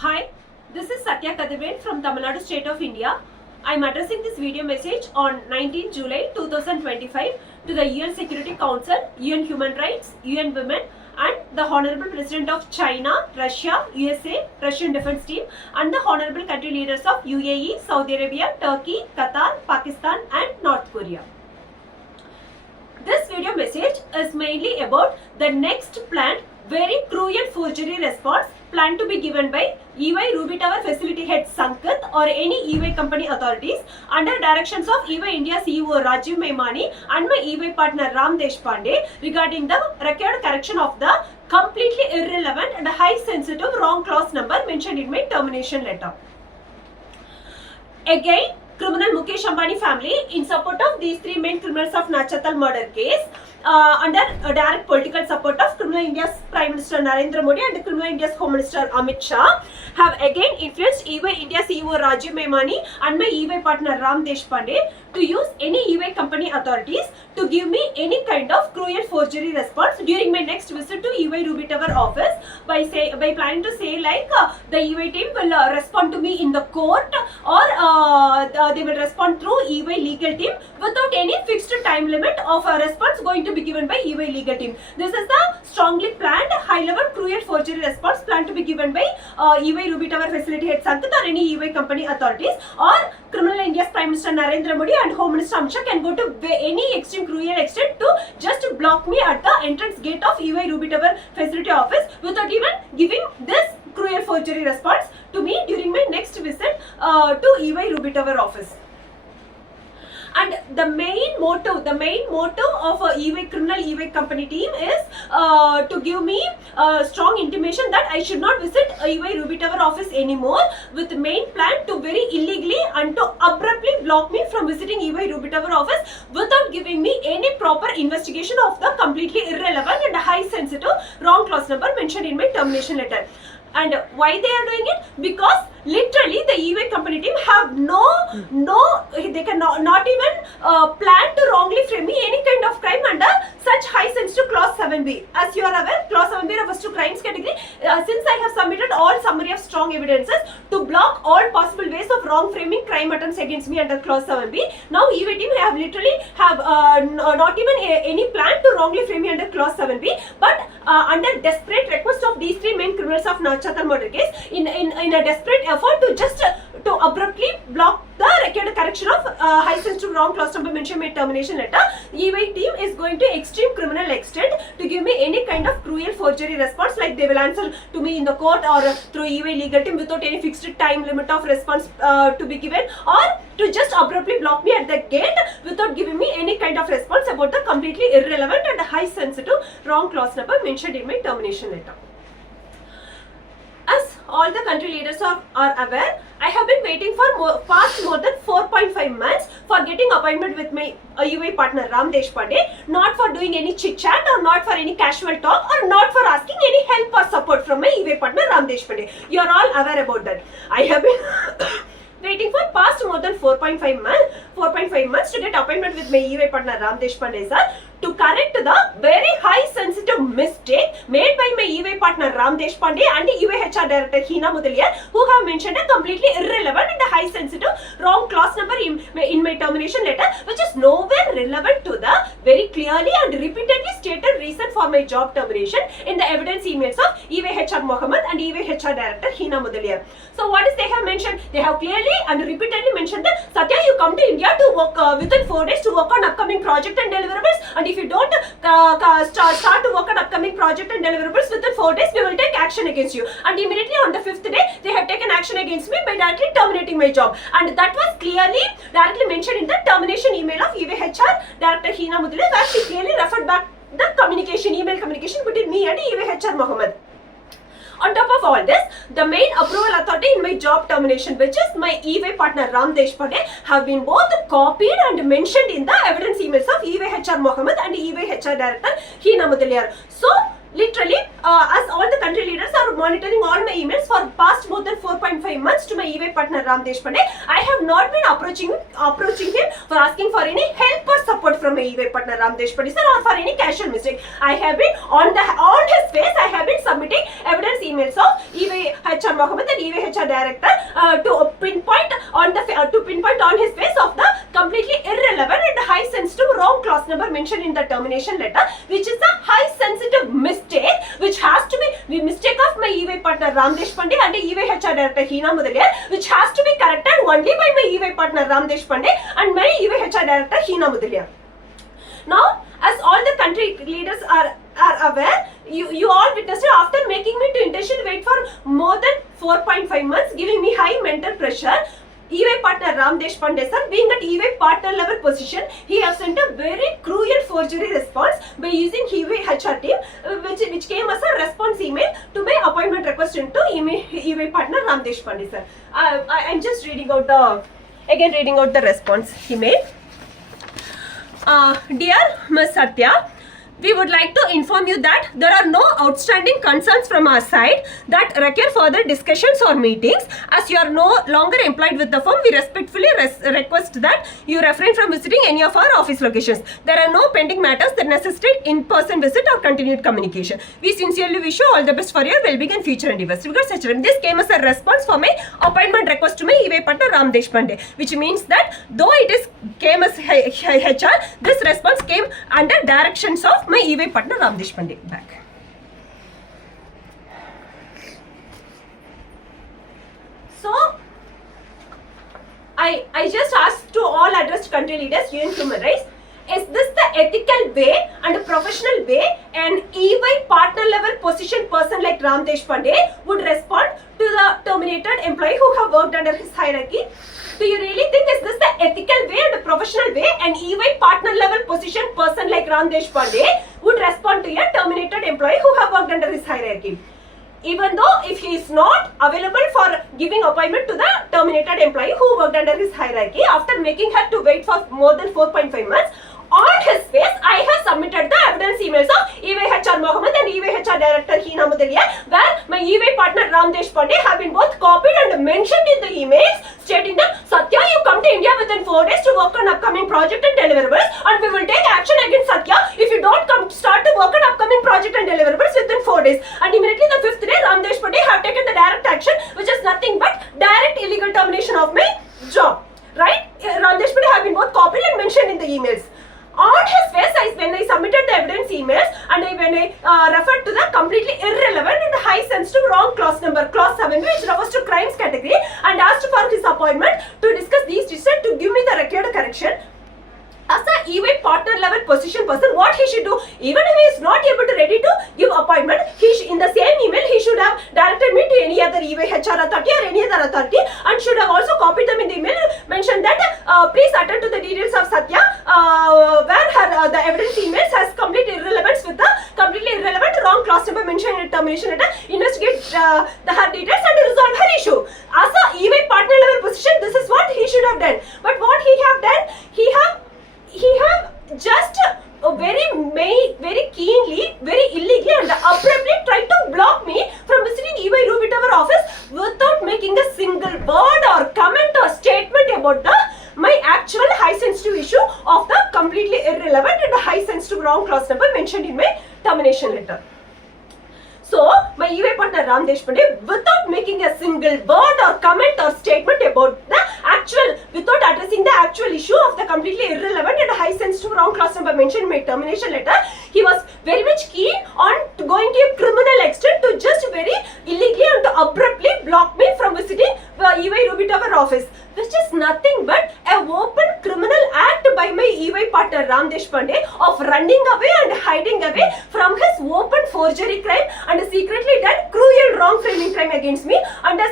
Hi, this is Satya Kadiven from Tamil Nadu State of India. I am addressing this video message on 19 July 2025 to the UN Security Council, UN Human Rights, UN Women and the Honorable President of China, Russia, USA, Russian Defense Team and the Honorable country leaders of UAE, Saudi Arabia, Turkey, Qatar, Pakistan and North Korea. This video message is mainly about the next planned very cruel forgery response planned to be given by EY Ruby Tower Facility Head Sankat or any EY company authorities under directions of EY India CEO Rajiv Memani and my EY partner Ram Deshpande regarding the required correction of the completely irrelevant and high sensitive wrong clause number mentioned in my termination letter. Again, criminal Mukesh Ambani family in support of these three main criminals of Nachatal murder case under direct political support of criminal India's Prime Minister Narendra Modi and criminal India's Home Minister Amit Shah have again influenced EY India CEO Rajiv Memani and my EY partner Ram Deshpande to use any EY company authorities to give me any kind of cruel forgery response during my next visit to EY Ruby Tower office by planning to say like the EY team will respond to me in the court or they will respond through EY legal team without any fixed time limit of a response going to be given by EY legal team. This is the strongly planned high-level cruel forgery response planned to be given by EY Ruby Tower Facility Head Sankat or any EY company authorities or criminal India's Prime Minister Narendra Modi and Home Minister Amit Shah can go to any extreme cruel extent to just block me at the entrance gate of EY Ruby Tower Facility Office without even giving this cruel forgery response to me during my next visit to EY Ruby Tower office. And the main motto of a criminal EY company team is to give me strong intimation that I should not visit EY Ruby Tower office anymore, with the main plan to very illegally and to abruptly block me from visiting EY Ruby Tower office without giving me any proper investigation of the completely irrelevant and high sensitive wrong clause number mentioned in my termination letter. And why they are doing it? Because literally the EY company team have they cannot not even plan to wrongly frame me any kind of crime under such high sensitive clause 7B. As you are aware, clause 7B refers to crimes category. Since I have submitted all summary of strong evidences to block all possible ways of wrong framing crime attempts against me under clause 7B, now EY team have literally not even any plan to wrongly frame me under clause 7B, but under desperate request of these three main criminals of Nachatal murder case, in a desperate effort to just to abruptly block the required correction of high sensitive wrong clause number mentioned in my termination letter, EY team is going to extreme criminal extent to give me any kind of cruel forgery response, like they will answer to me in the court or through EY legal team without any fixed time limit of response to be given, or to just abruptly block me at the gate without giving me any kind of response about the completely irrelevant and high sensitive wrong clause number mentioned in my termination letter. As all the country leaders are aware, I have been waiting for past more than 4.5 months for getting appointment with my EY partner Ram Deshpande, not for doing any chit chat or not for any casual talk or not for asking any help or support from my EY partner Ram Deshpande. You are all aware about that. I have been waiting for past more than 4.5 months to get appointment with my EY partner Ram Deshpande sir to correct the very high sensitive mistake made by my EY partner Ram Deshpande and EY HR Director Hina Mudaliar, who have mentioned a completely irrelevant and high sensitive wrong clause number in my termination letter, which is nowhere relevant to the very clearly and repeatedly stated reason for my job termination in the evidence emails of EY HR Mohammed and EY HR Director Hina Mudaliar. So what is they have mentioned? They have clearly and repeatedly mentioned that Satya, you come to India to work within 4 days to work on upcoming project and deliverables, and if you don't start to work on upcoming project and deliverables within 4 days, we will take action against you. And immediately on the 5th day, they have taken action against me by directly terminating my job. And that was clearly directly mentioned in the termination email of EY HR Director Hina Mudaliar, where she clearly referred back the email communication between me and EY HR Mohammed. On top of all this, the main approval authority in my job termination, which is my EY partner Ram Deshpande, have been both copied and mentioned in the evidence emails of EY HR Mohammed and EY HR Director Hina Mudaliar. So literally as all the country leaders are monitoring all my emails for past more than 4.5 months to my EY partner Ram Deshpande, I have not been approaching him for asking for any help or support from my EY partner Ram Deshpande sir, or for any casual mistake. I have been on his face, I have been submitting evidence emails of EY HR Mohammed and EY HR director to pinpoint on his face of the completely irrelevant and high sensitive wrong clause number mentioned in the termination letter, which is a high sensitive mistake which has to be mistake of my EY partner Ram Deshpande and EY HR director Hina Mudaliar, which has to be corrected only by my EY partner Ram Deshpande and my EY HR director Hina Mudaliar. Now, as all the country leaders are aware, you all witnessed it, after making me to intentionally wait for more than 4.5 months, giving me high mental pressure, EY partner Ram Deshpande sir, being at EY partner level position, he has sent a very cruel forgery response by using EY HR team, which came as a response email to my appointment request into EY partner Ram Deshpande sir. I'm just reading out the response he made. Dear Ms. Satya, we would like to inform you that there are no outstanding concerns from our side that require further discussions or meetings. As you are no longer employed with the firm, we respectfully request that you refrain from visiting any of our office locations. There are no pending matters that necessitate in-person visit or continued communication. We sincerely wish you all the best for your well-being and future endeavors. This came as a response for my appointment request to my EY partner Ram Deshpande, which means that though came as HR, this response came under directions of my EY partner Ram Deshpande. Back. So, I just asked to all addressed country leaders, UN Human Rights, is this the ethical way and professional way an EY partner level position person like Ram Deshpande would respond to the terminated employee who have worked under his hierarchy? Do you really think is this the ethical way and the professional way an EY partner level position person like Ram Deshpande would respond to a terminated employee who have worked under his hierarchy? Even though if he is not available for giving appointment to the terminated employee who worked under his hierarchy, after making her to wait for more than 4.5 months, on his face, I have submitted the evidence emails of EY HR Mohammed and EY HR Director Hina Mudaliar, where my EY partner Ram Deshpande have been both copied and mentioned in the emails, stating that Satya, you come to India within 4 days to work on upcoming project and deliverables, and we will take action against Satya if you don't start to work on upcoming project and deliverables within 4 days. And immediately the 5th day, Ram Deshpande have taken the direct action, which is nothing but direct illegal termination of my job. Right? Ram Deshpande have been both copied and mentioned in the emails. On his face, when I submitted the evidence emails and when I referred to the completely irrelevant and high sensitive wrong clause number, clause 7, which refers to crimes category, and asked for his appointment to discuss these decisions to give me the required correction. As a EY partner level position person, what he should do, even if he is not able to ready to give appointment, in the same email he should have directed me to any other EY HR authority or any other authority, and should have also copied them in the email, mentioned that please attend to the details of Satya, where the evidence emails has complete irrelevance with the completely irrelevant wrong clause number mentioned in termination letter. Investigate her details and resolve her issue. As a EY partner level position, this is what he should have done. But what he have done, he have just very keenly, very illegally and abruptly tried to block me from visiting EY Ruby Tower office without making a single word or comment or statement about my actual high sensitive issue of the completely irrelevant and high sensitive wrong clause number mentioned in my termination letter. So, my EY partner Ram Deshpande, without making a single word or comment or statement about the without addressing the actual issue of the completely irrelevant and high sensitive wrong clause number mentioned in my termination letter, he was very much keen on going to a criminal extent to just very illegally and abruptly block me from visiting EY Ruby Tower office, which is nothing but a open criminal act by my EY partner Ram Deshpande of running away and hiding away from his open forgery crime and secretly done cruel wrong framing crime against me under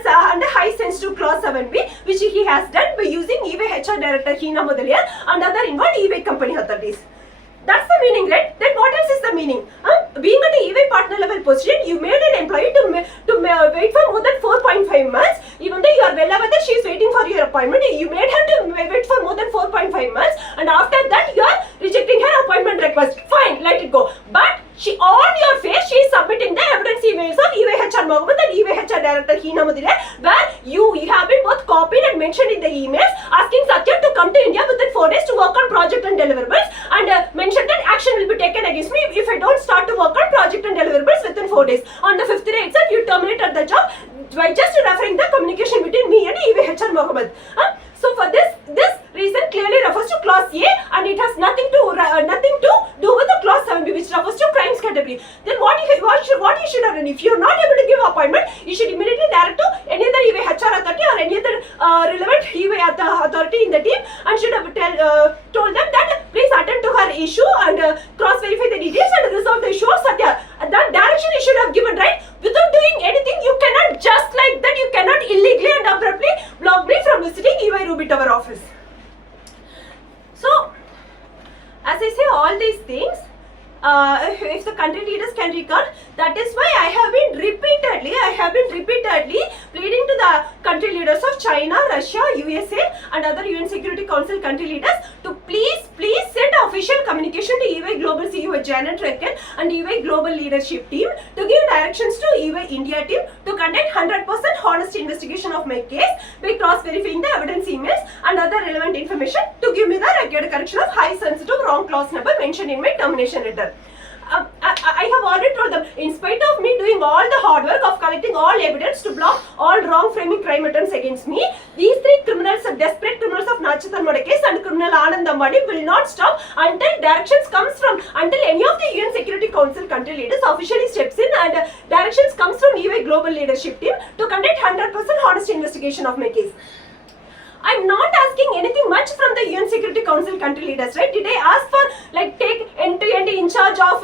high sensitive clause 7B, which he has done by using EY HR Director Hina Mudaliar and other involved EY company authorities. That's the meaning, right? Then what else is the meaning? Being at a EY partner level position, you made an employee to wait for more than 4.5 months. Even though you are well aware that she is waiting for your appointment, you made her to wait for more than 4.5 months, and after that you are rejecting her appointment request. Fine, let it go. But on your face, she is submitting the evidence HR Director Hina Mudile, where you have been both copied and mentioned in the emails asking Satya to come to India within 4 days to work on project and deliverables, and mentioned that action will be taken against me if I don't start to work on project and deliverables within 4 days. On the 5th day itself, you terminated the job by just referring the communication between me and EVHR Mohammed. So for this reason clearly refers to clause A, and it has nothing to do with the clause 7B, which refers to crimes category. Then what you should have done, if you are not able to give appointment, you should immediately direct to any other EVHR authority or any other relevant EV authority in the team, and should have told them that please attend to her issue and cross verify the details and resolve the issue of Satya. That direction you should have given, right? Without doing anything, you cannot just like that, you cannot illegally and abruptly block me from visiting EY Ruby Tower office. So, as I say all these things, if the country leaders can recall, that is why I have been repeatedly pleading to the country leaders of China, Russia, USA and other UN Security Council country leaders to please send official communication to EY Global CEO Janet Rankin and EY Global Leadership Team to give directions to EY India team to conduct 100% honest investigation of my case by cross-verifying the evidence emails and other relevant information to give me the required correction of high sensitive wrong clause number mentioned in my termination letter. I have already told them, in spite of me doing all the hard work of collecting all evidence to block all wrong framing crime attempts against me, these three criminals, desperate criminals of Nachathal Murder case and criminal Anand Ambani will not stop until any of the UN Security Council country leaders officially steps in and directions comes from EY Global Leadership Team to conduct 100% honest investigation of my case. I'm not asking anything much from the UN Security Council country leaders, right? Did I ask for like take end-to-end in charge of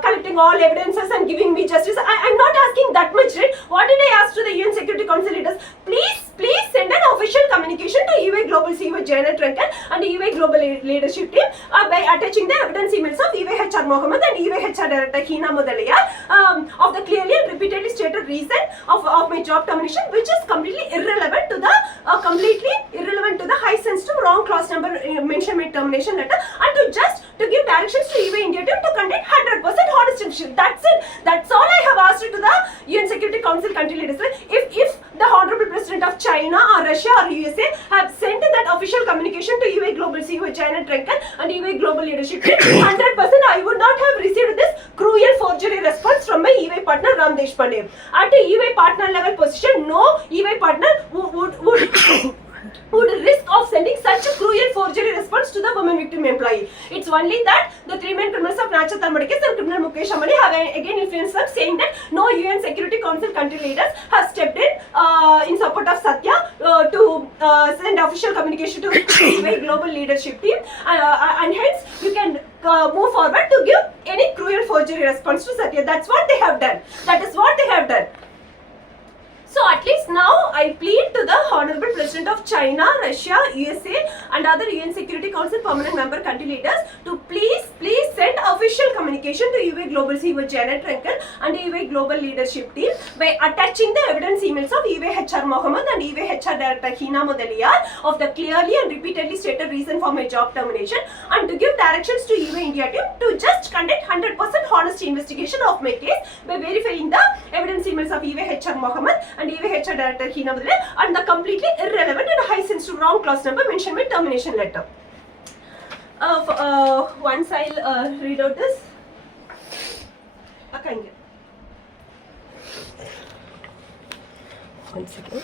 collecting all evidences and giving me justice? I'm not asking that much, right? What did I ask to the UN Security Council leaders? Please send an official communication to EY Global CEO Janet Rankin and EY Global Leadership Team by attaching the evidence emails of EVHR Mohammed and EVHR Director Hina Mudaliar of the clearly and repeatedly stated reason of my job termination, which is completely irrelevant to the high sensitive wrong clause number mentioned in termination letter, and to give directions to EY India team to conduct 100% honest investigation. That's it. That's all I have asked to the UN Security Council country leaders. If the Honorable President of China or Russia or USA have sent that official communication to EY Global CEO Janet Rankin and EY Global Leadership team, 100% I would not have received this cruel forgery response from my EY partner Ram Deshpande. At a EY partner level position, no EY partner would risk of sending such a cruel forgery response to the woman victim employee. It's only that the three main criminals of Nachathal Murder case and criminal Mukesh Ambani have again influenced them, saying that no UN Security Council country leaders have stepped in support of Satya to send official communication to the Global Leadership Team, and hence you can move forward to give any cruel forgery response to Satya. That's what they have done. That is what they have done. So at least now I plead to the Honorable President of China, Russia, USA and other UN Security Council permanent member country leaders to please send official communication to EY Global CEO Janet Rankin and EY Global Leadership Team by attaching the evidence emails of EVHR Mohammed and EVHR Director Hina Mudaliar of the clearly and repeatedly stated reason for my job termination, and to give directions to EY India team to just conduct 100% honest investigation of my case by verifying the evidence emails of EVHR Mohammed and EVHR Director Hina Mudaliar and the completely irrelevant and high sensitive wrong clause number mentioned in termination letter. Once I'll read out this. One second.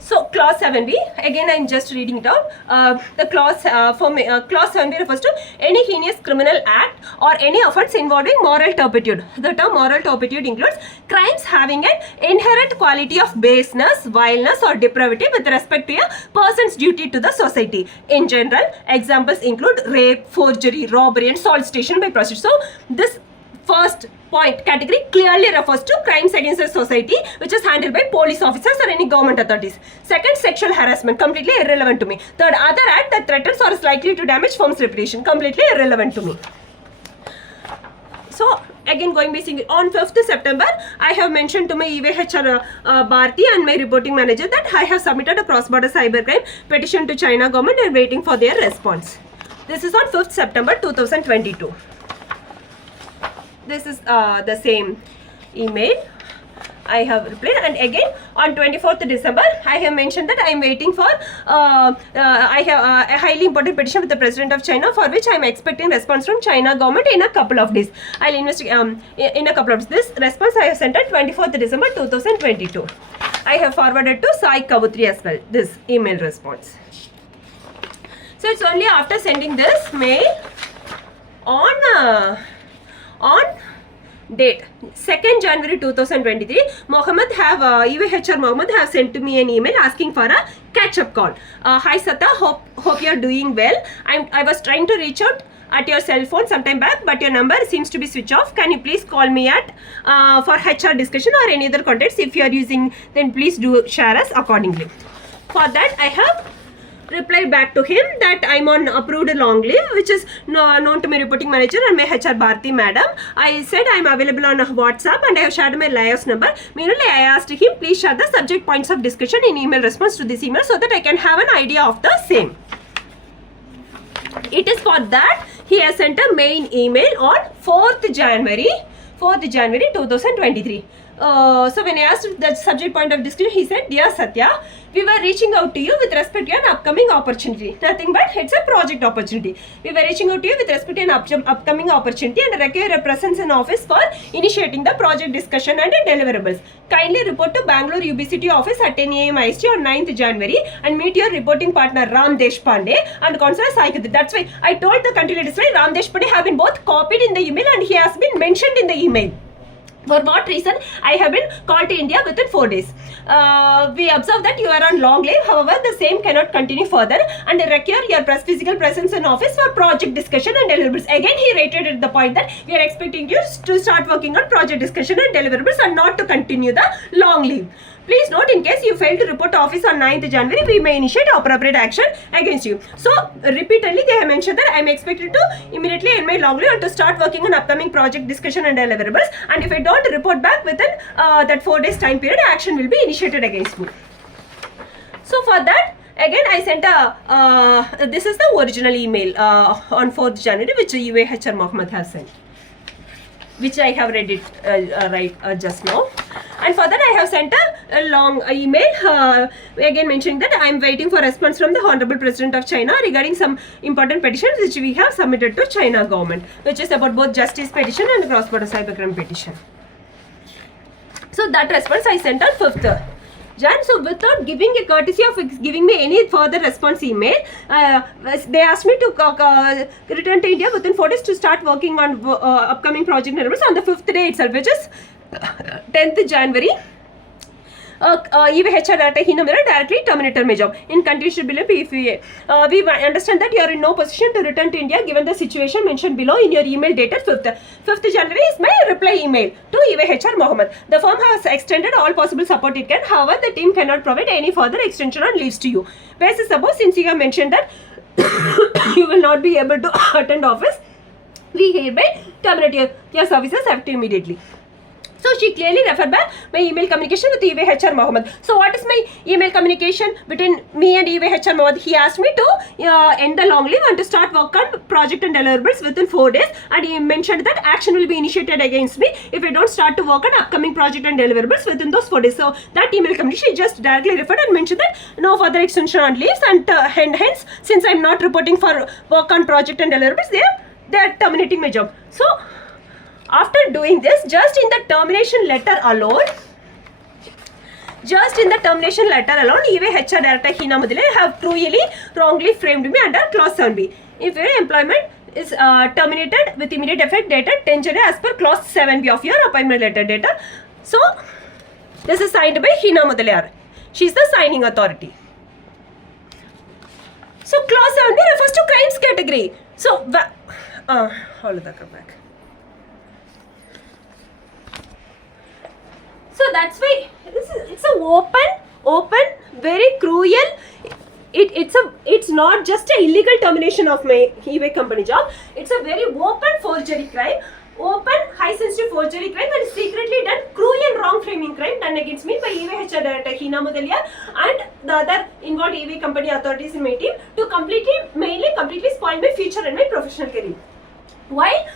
So clause 7b, again I am just reading it out. The clause clause 7b refers to any heinous criminal act or any offence involving moral turpitude. The term moral turpitude includes crimes having an inherent quality of baseness, vileness or depravity with respect to a person's duty to the society. In general, examples include rape, forgery, robbery and solicitation by prostitutes. So this first point category clearly refers to crimes against the society which is handled by police officers or any government authorities. Second, sexual harassment, completely irrelevant to me. Third, other act that threatens or is likely to damage firm's reputation, completely irrelevant to me. So again going basically on 5th September, I have mentioned to my EVHR Bharti and my reporting manager that I have submitted a cross-border cybercrime petition to China government and waiting for their response. This is on 5th September 2022. this is the same email I have replied. And again on 24th December, I have mentioned that I am waiting for I have a highly important petition with the President of China, for which I am expecting response from China government in a couple of days. I'll investigate in a couple of days. This response I have sent on 24th December 2022. I have forwarded to Sai Kavutri as well, this email response. So it's only after sending this mail on date 2nd January 2023, Mohammed have EYHR Mohammed have sent to me an email asking for a catch-up call. Hi Sata, hope you are doing well. I was trying to reach out at your cell phone sometime back, but your number seems to be switched off. Can you please call me at for HR discussion or any other contacts? If you are using, then please do share us accordingly. For that, I have replied back to him that I'm on approved long leave, which is known to my reporting manager and my HR Bharti madam. I said I'm available on WhatsApp and I have shared my Lios number. Meanwhile, I asked him, please share the subject points of discussion in email response to this email so that I can have an idea of the same. It is for that he has sent a main email on 4th January 2023. So when I asked the subject point of discussion, he said, Dear Satya, we were reaching out to you with respect to an upcoming opportunity. Nothing but it's a project opportunity. We were reaching out to you with respect to an upcoming opportunity and require a presence in office for initiating the project discussion and deliverables. Kindly report to Bangalore UBCT office at 10 a.m. IST on 9th January and meet your reporting partner Ram Deshpande and Councillor Sai Kavutri. That's why I told the country leaders, right, Ram Deshpande have been both copied in the email and he has been mentioned in the email. For what reason I have been called to India within 4 days. We observe that you are on long leave. However, the same cannot continue further and require your physical presence in office for project discussion and deliverables. Again, he reiterated the point that we are expecting you to start working on project discussion and deliverables and not to continue the long leave. Please note, in case you fail to report to office on 9th January, we may initiate appropriate action against you. So, repeatedly they have mentioned that I am expected to immediately end my long leave and to start working on upcoming project discussion and deliverables. And if I don't report back within that 4 days time period, action will be initiated against me. So, for that, again I sent this is the original email on 4th January which EYHR Mohammed has sent, which I have read it just now. And for that I have sent a long email again mentioning that I am waiting for response from the Honorable President of China regarding some important petitions which we have submitted to China government, which is about both justice petition and cross-border cybercrime petition. So that response I sent on 5th Jan. So without giving a courtesy of giving me any further response email, they asked me to return to India within 4 days to start working on upcoming project deliverables on the 5th day itself, which is 10th January. EYHR Data Hinamira directly terminated my job in condition below PFA. We understand that you are in no position to return to India given the situation mentioned below in your email dated 5th January is my reply email to EYHR Mohammed. The firm has extended all possible support it can. However, the team cannot provide any further extension on leaves to you. Basis above, since you have mentioned that you will not be able to attend office, we hereby terminate your services effective immediately. So she clearly referred back my email communication with EYHR Mohammed. So what is my email communication between me and EYHR Mohammed? He asked me to end the long leave and to start work on project and deliverables within 4 days, and he mentioned that action will be initiated against me if I don't start to work on upcoming project and deliverables within those 4 days. So that email communication just directly referred and mentioned that no further extension on leaves, and hence since I am not reporting for work on project and deliverables, they are terminating my job. So after doing this, just in the termination letter alone, EYHR Director Hina Mudale have truly wrongly framed me under clause 7B. If your employment is terminated with immediate effect dated 10 January as per clause 7B of your appointment letter data. So this is signed by Hina Mudale. She is the signing authority. So clause 7B refers to crimes category. So hold the back. So that's why it's a open, very cruel. It's not just an illegal termination of my eBay company job. It's a very open forgery crime, open high sensitive forgery crime, and secretly done cruel and wrong framing crime done against me by EYHR Director Hina Mudaliar and the other involved eBay company authorities in my team to completely spoil my future and my professional career. While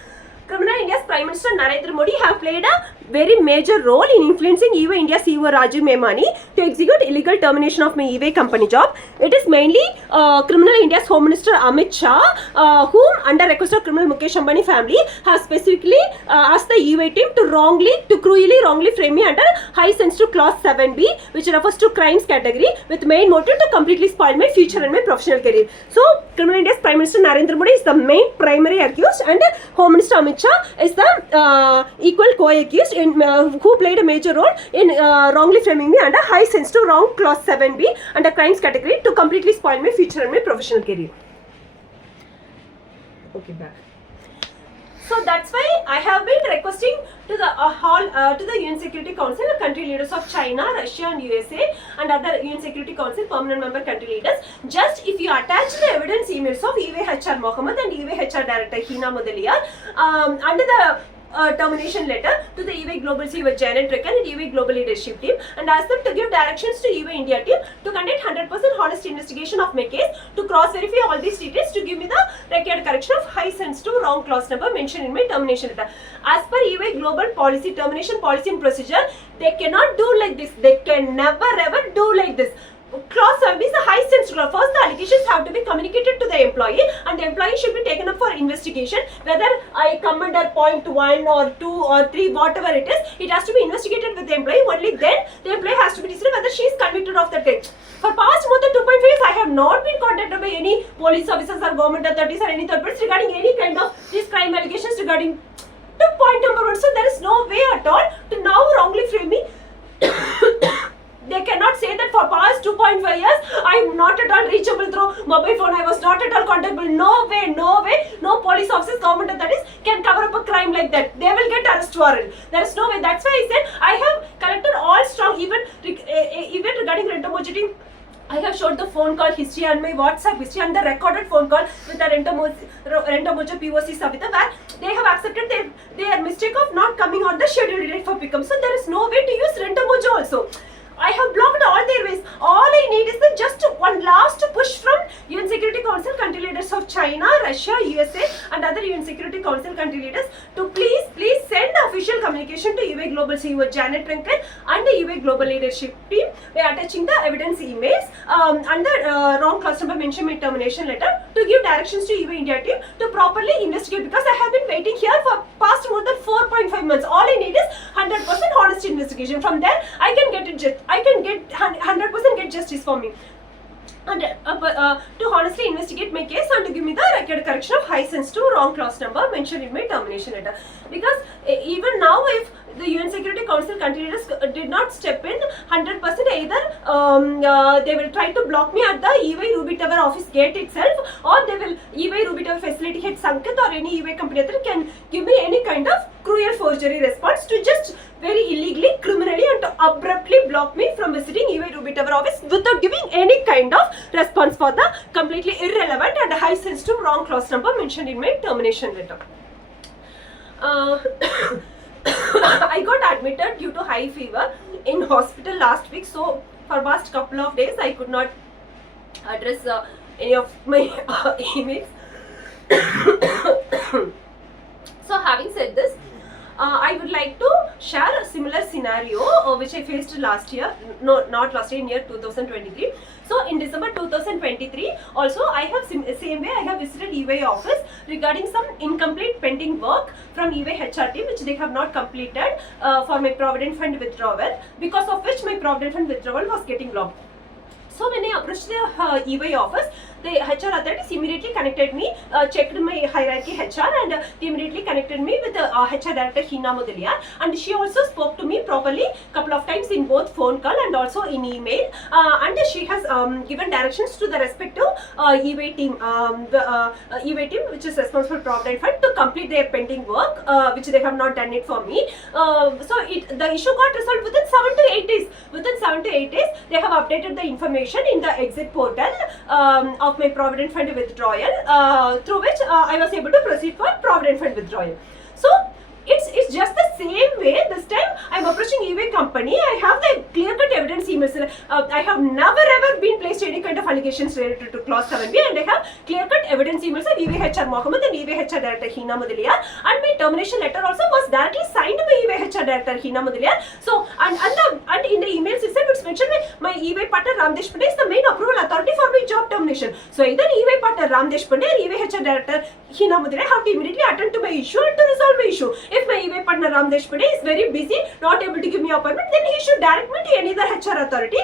Criminal India's Prime Minister Narendra Modi have played a very major role in influencing EY India's CEO Rajiv Memani to execute illegal termination of my EY company job. It is mainly Criminal India's Home Minister Amit Shah, whom under request of criminal Mukesh Ambani family have specifically asked the EY team to cruelly wrongly frame me under high sensitive clause 7B, which refers to crimes category, with main motive to completely spoil my future and my professional career. So, Criminal India's Prime Minister Narendra Modi is the main primary accused, and Home Minister Amit Shah is the equal co-accused who played a major role in wrongly framing me under high sensitive wrong clause 7B under crimes category to completely spoil my future and my professional career. Okay, back. So that's why I have been requesting to the UN Security Council, country leaders of China, Russia and USA and other UN Security Council permanent member country leaders, just if you attach the evidence emails of EY HR Mohammed and EY HR Director Hina Mudaliar under the termination letter to the EY Global CEO Janet Rekan and EY Global Leadership Team, and ask them to give directions to EY India team to conduct 100% honest investigation of my case, to cross-verify all these details, to give me the required correction of high sensitive wrong clause number mentioned in my termination letter. As per EY Global Policy, termination policy and procedure, they cannot do like this. They can never ever do like this. Clause 7 is a high sensitive clause. First, the allegations have to be communicated to the employee, and the employee should be taken up for investigation. Whether I come under point 1 or 2 or 3, whatever it is, it has to be investigated with the employee. Only then the employee has to be decided whether she is convicted of that crime. For past more than 2.5 years, I have not been contacted by any police officers or government authorities or any third parties regarding any kind of these crime allegations regarding to point number 1. So there is no way at all to now wrongly frame me. They cannot say that for past 2.5 years I am not at all reachable through mobile phone, I was not at all contactable. No way, no police officers, government authorities can cover up a crime like that. They will get arrest warrant. There is no way. That's why I said I have collected all strong, even regarding Rento Mojo, I have showed the phone call history and my WhatsApp history and the recorded phone call with the Rento Mojo POC Savita, where they have accepted their mistake of not coming on the scheduled date for pickup. So there is no way to use Rento Mojo also. I have blocked all their ways. All I need is just one last push from UN Security Council country leaders of China, Russia, USA and other UN Security Council country leaders to please send official communication to EY Global CEO Janet Rekan and the EY Global Leadership Team by attaching the evidence emails and the wrong clause number mentioned in termination letter to give directions to EY India team to properly investigate, because I have been waiting here for past more than 4.5 months. All I need is 100% honest investigation. From there, I can get it. I can get 100% get justice for me. And to honestly investigate my case and to give me the record correction of high sensitive wrong clause number mentioned in my termination letter. Because even now, if the UN Security Council country leaders did not step in 100%, either they will try to block me at the EY Ruby Tower office gate itself, or they will EY Ruby Tower facility head Sanket or any EY company other can give me any kind of cruel forgery response to just very illegally, criminally and to abruptly block me from visiting EY Ruby Tower office without giving any kind of response for the completely irrelevant and high sensitive wrong clause number mentioned in my termination letter. I got admitted due to high fever in hospital last week, so for past couple of days I could not address any of my emails. So having said this, I would like to share a similar scenario which I faced last year, no, not last year, in year 2023. So in December 2023, also I have same way I have visited EY office regarding some incomplete pending work from EY HR team which they have not completed for my provident fund withdrawal, because of which my provident fund withdrawal was getting blocked. So when I approached the EY office, the HR authorities immediately connected me, checked my hierarchy HR, and they immediately connected me with the HR director Hina Mudaliar, and she also spoke to me properly couple of times in both phone call and also in email, and she has given directions to the respective EY team, EY team which is responsible for Provident Fund, to complete their pending work which they have not done it for me. So the issue got resolved within 7 to 8 days. Within 7 to 8 days, they have updated the information in the exit portal of my Provident Fund withdrawal, through which I was able to proceed for Provident Fund withdrawal. So it's just the same way. This time I am approaching EY company. I have the clear-cut evidence emails. I have never ever been placed any kind kind of allegations related to clause 7B, and I have clear-cut evidence emails of EVHR Mohammed and EVHR Director Hina Mudaliar, and my termination letter also was directly signed by EVHR Director Hina Mudaliar. So and in the emails itself it's mentioned my EY partner Ram Deshpande is the main approval authority for my job termination. So either EY partner Ram Deshpande or EVHR Director Hina Mudaliar have to immediately attend to my issue and to resolve my issue. If my EY partner Ram Deshpande is very busy, not able to give me appointment, then he should direct me to any other HR authority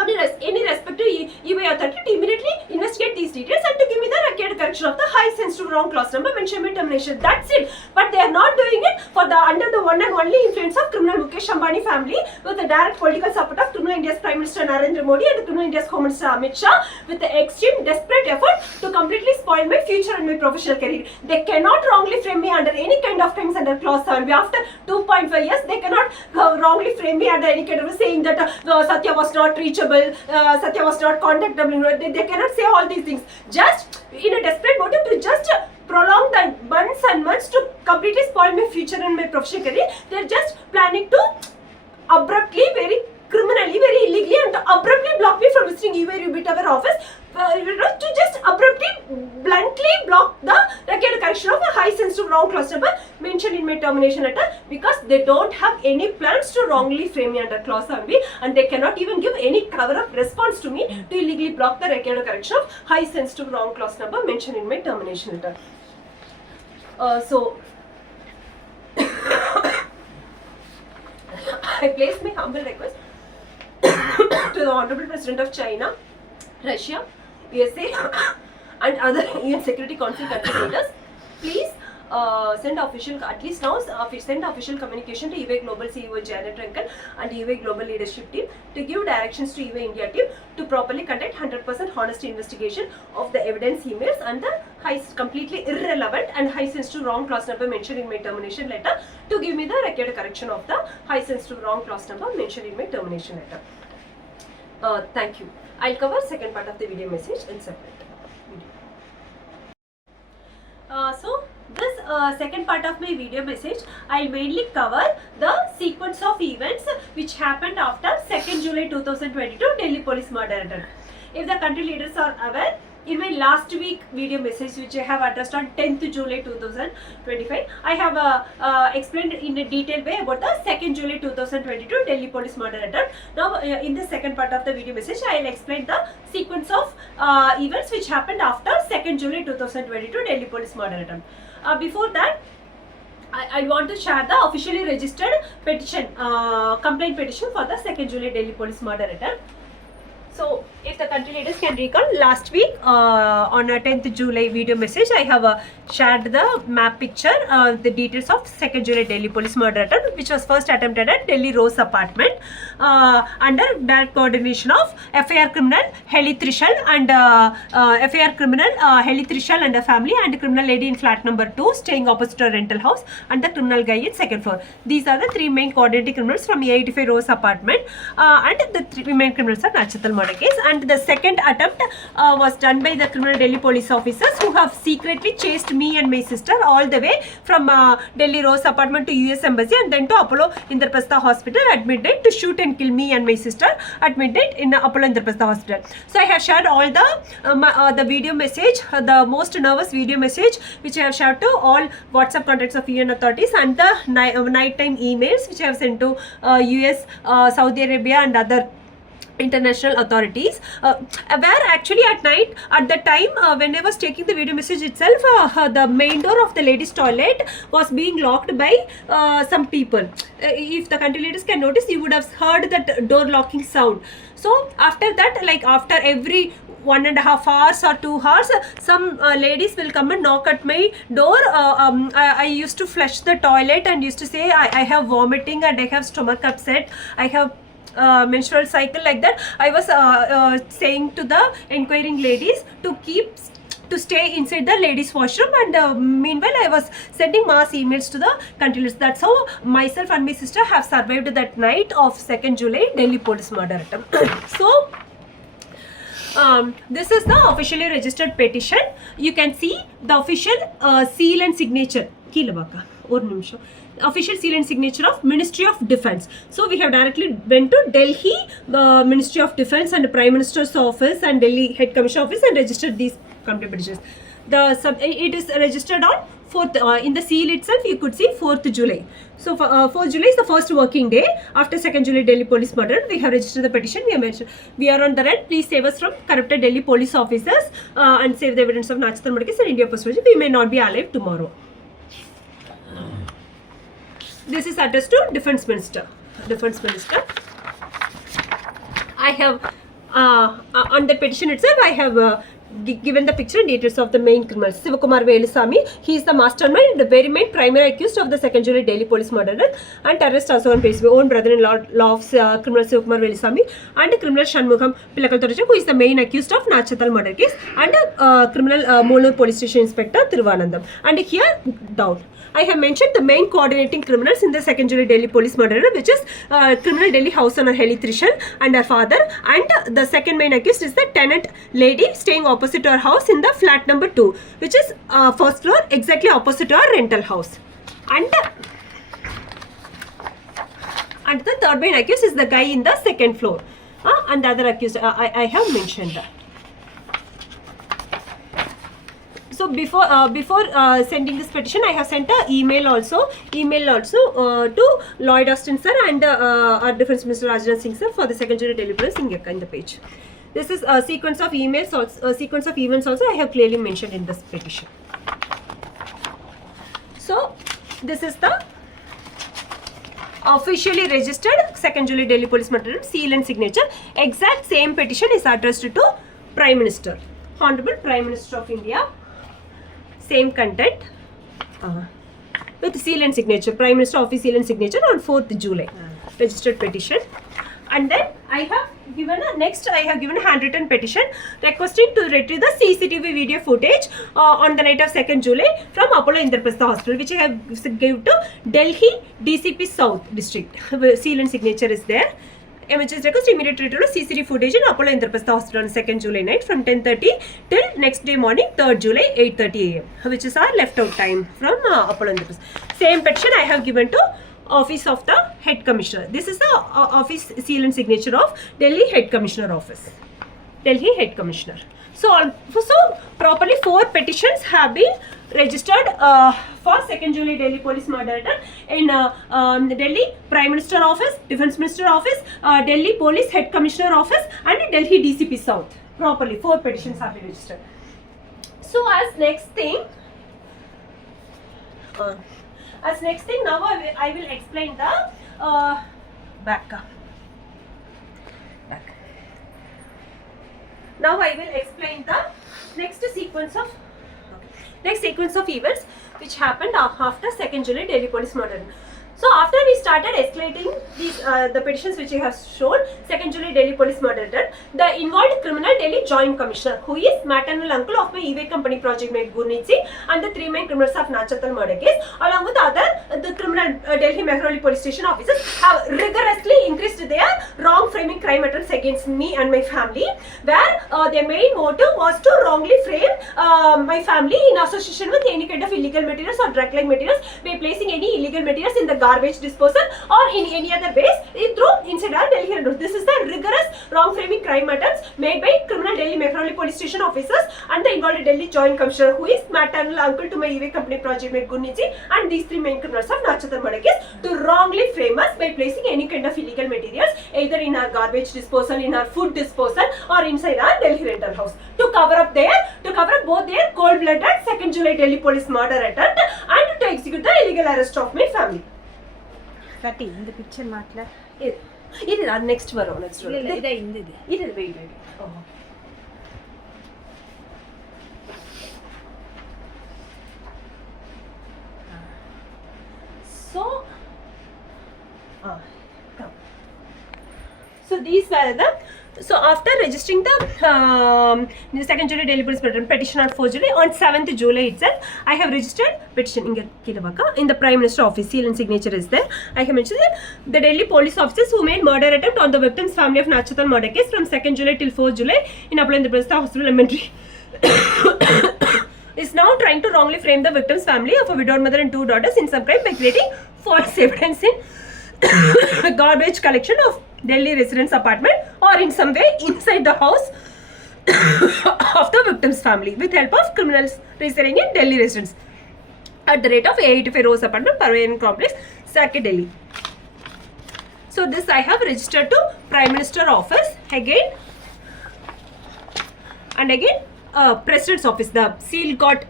any respective EY authority to immediately investigate these details and to give me the required correction of the high sensitive wrong clause number mentioned in termination. That's it. But they are not doing it for the under the one and only influence of criminal Mukesh Ambani family with the direct political support of criminal India's Prime Minister Narendra Modi and the criminal India's Home Minister Amit Shah with the extreme desperate effort to completely spoil my future and my professional career. They cannot wrongly frame me under any kind of crimes under clause 7. After 2.5 years, they cannot wrongly frame me under any kind of saying that Satya was not reachable. Satya was not contactable. They cannot say all these things. Just in a desperate motive to just prolong the months and months to completely spoil my future and my professional career. They are just planning to abruptly, very criminally, very illegally, and to abruptly block me from visiting EY Tower office. To just abruptly, bluntly block the required correction of a high sensitive wrong clause number mentioned in my termination letter, because they don't have any plans to wrongly frame me under clause 7B, and they cannot even give any cover-up response to me to illegally block the required correction of high sensitive wrong clause number mentioned in my termination letter. I place my humble request to the Honorable President of China, Russia, USA and other UN Security Council country leaders, please send official, at least now, send official communication to EY Global CEO Janet Renkel and EY Global Leadership Team to give directions to EY India team to properly conduct 100% honest investigation of the evidence emails and the completely irrelevant and high sensitive wrong clause number mentioned in my termination letter, to give me the required correction of the high sensitive wrong clause number mentioned in my termination letter. Thank you. I'll cover second part of the video message in separate video. So this second part of my video message, I'll mainly cover the sequence of events which happened after 2nd July 2022 Delhi police murder attempt. If the country leaders are aware, in my last week video message which I have addressed on 10th July 2025, I have explained in a detailed way about the 2nd July 2022 Delhi police murder attempt. Now in the second part of the video message, I will explain the sequence of events which happened after 2nd July 2022 Delhi police murder attempt. Before that, I want to share the officially registered petition, complaint petition for the 2nd July Delhi police murder attempt. So, if the country leaders can recall, last week on 10th July video message, I have shared the map picture, the details of 2nd July Delhi police murder attempt, which was first attempted at Delhi Rose apartment under direct coordination of FIR criminal Heli Trishul and FIR criminal Heli Trishul and a family, and criminal lady in flat number 2 staying opposite a rental house, and the criminal guy in second floor. These are the three main coordinating criminals from A85 Rose apartment, and the three main criminals are Nachatal murder case. And the second attempt was done by the criminal Delhi police officers who have secretly chased me and my sister all the way from Delhi Rose apartment to US Embassy and then to Apollo Indraprastha Hospital at midnight to shoot and kill me and my sister at midnight in Apollo Indraprastha Hospital. So I have shared all the video message, the most nervous video message which I have shared to all WhatsApp contacts of UN authorities, and the nighttime emails which I have sent to US, Saudi Arabia and other international authorities, where actually at night, at the time when I was taking the video message itself, the main door of the ladies toilet was being locked by some people. If the country leaders can notice, you would have heard that door locking sound. So after that, like after every 1.5 hours or 2 hours, some ladies will come and knock at my door. I used to flush the toilet and used to say I have vomiting and I have stomach upset, I have menstrual cycle, like that. I was saying to the inquiring ladies to stay inside the ladies washroom, and meanwhile I was sending mass emails to the country leaders. That's how myself and my sister have survived that night of 2nd July Delhi police murder attempt. So this is the officially registered petition. You can see the official seal and signature. official seal and signature of Ministry of Defense. So we have directly went to Delhi Ministry of Defense and Prime Minister's office and Delhi Head Commissioner office and registered these complaint petitions. It is registered on 4th, in the seal itself you could see 4th July. So 4th July is the first working day after 2nd July Delhi police murder. We have registered the petition. We have mentioned we are on the run. Please save us from corrupted Delhi police officers and save the evidence of Nachatal murder case and India Post. We may not be alive tomorrow. This is addressed to Defense Minister. Defense Minister. I have on the petition itself I have given the picture and details of the main criminals. Sivakumar Velusamy, he is the mastermind and the very main primary accused of the 2nd July Delhi police murder and terrorist also on his own brother-in-law of criminal Sivakumar Velusamy and criminal Shanmugam Pillakal Thoraja, who is the main accused of Nachatal murder case, and criminal Molur police station inspector Thiruvananthapuram. And here doubt. I have mentioned the main coordinating criminals in the 2nd July Delhi police murder, which is criminal Delhi house owner Heli Trishan and her father, and the second main accused is the tenant lady staying opposite to her house in the flat number 2, which is first floor exactly opposite to her rental house. And the third main accused is the guy in the 2nd floor, and the other accused I have mentioned that. So before sending this petition, I have sent an email also to Lloyd Austin sir and our Defense Minister Rajnath Singh sir for the 2nd July Delhi police in the page. This is a sequence of emails, also, sequence of events also I have clearly mentioned in this petition. So this is the officially registered 2nd July Delhi police murder seal and signature. Exact same petition is addressed to Prime Minister, Honorable Prime Minister of India. Same content with seal and signature. Prime Minister office seal and signature on 4th July. Registered petition. And then I have given a handwritten petition requesting to retrieve the CCTV video footage on the night of 2nd July from Apollo Indraprastha Hospital, which I have given to Delhi DCP South District. Seal and signature is there. Images request immediate retrieval of CCTV footage in Apollo Indraprastha Hospital on 2nd July night from 10:30 till next day morning 3rd July 8:30 AM, which is our left out time from Apollo Indraprastha. Same petition I have given to Office of the Head Commissioner. This is the office seal and signature of Delhi Head Commissioner Office. Delhi Head Commissioner. So properly 4 petitions have been registered for 2nd July Delhi police murder in Delhi Prime Minister Office, Defense Minister Office, Delhi Police Head Commissioner Office and Delhi DCP South. Properly 4 petitions have been registered. So as next thing now I will explain the back. Now I will explain the next sequence of events which happened after 2nd July Delhi police murder. So after we started escalating these the petitions which I have shown, 2nd July Delhi police murder, the involved criminal Delhi Joint Commissioner, who is maternal uncle of my e-way company project mate Gurneet and the 3 main criminals of Nachatal murder case, along with the criminal Delhi Mehrauli police station officers, have rigorously increased their wrong framing crime attempts against me and my family, where their main motive was to wrongly frame my family in association with any kind of illegal materials or drug-like materials by placing any illegal materials in the garbage disposal or in any other ways through inside our Delhi road. This is the rigorous wrong framing crime attempts made by criminal Delhi Mehrauli police station officers and the involved Delhi Joint Commissioner, who is maternal uncle to my e-way company project mate Gurneet and these 3 main criminals of Nachatal murder case, to wrongly frame us by placing any kind of illegal materials either in our garbage disposal, in our food disposal or inside our Delhi rental house, to cover up both their cold-blooded 2nd July Delhi police murder attempt and to execute the illegal arrest of my family. Kati, இந்த picture மாட்டல இது next வரும் next வரும் இல்ல இது wait so these were the So after registering the 2nd July Delhi police petition on 4th July, on 7th July itself, I have registered petition in the Prime Minister office. Seal and signature is there. I have mentioned that the Delhi police officers who made murder attempt on the victim's family of Nachatal murder case from 2nd July till 4th July in Apollo Indraprastha Hospital Elementary is now trying to wrongly frame the victim's family of a widowed mother and 2 daughters in some crime by creating false evidence in garbage collection of Delhi residence apartment or in some way inside the house of the victim's family with help of criminals residing in Delhi residence at the rate of 85 Rose Apartment, Parvain Complex, Saket, Delhi. So this I have registered to Prime Minister office again and again President's office. The seal got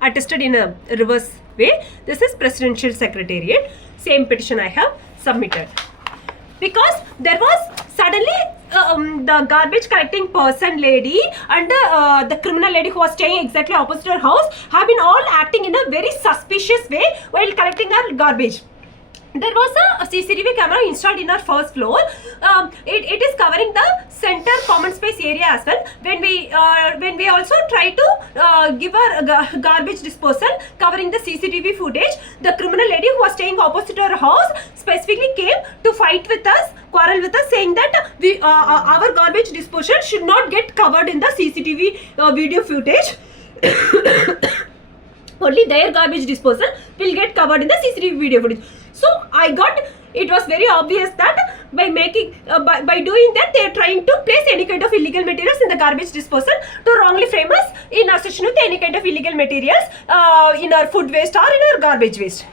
attested in a reverse way. This is Presidential Secretariat. Same petition I have submitted. Because there was suddenly the garbage collecting person lady and the criminal lady who was staying exactly opposite her house have been all acting in a very suspicious way while collecting her garbage. There was a CCTV camera installed in our first floor. It is covering the center common space area as well. When we also try to give our garbage disposal covering the CCTV footage, the criminal lady who was staying opposite our house specifically came to fight with us, quarrel with us, saying that our garbage disposal should not get covered in the CCTV video footage. Only their garbage disposal will get covered in the CCTV video footage. So it was very obvious that by making by doing that they are trying to place any kind of illegal materials in the garbage disposal to wrongly frame us in association with any kind of illegal materials in our food waste or in our garbage waste.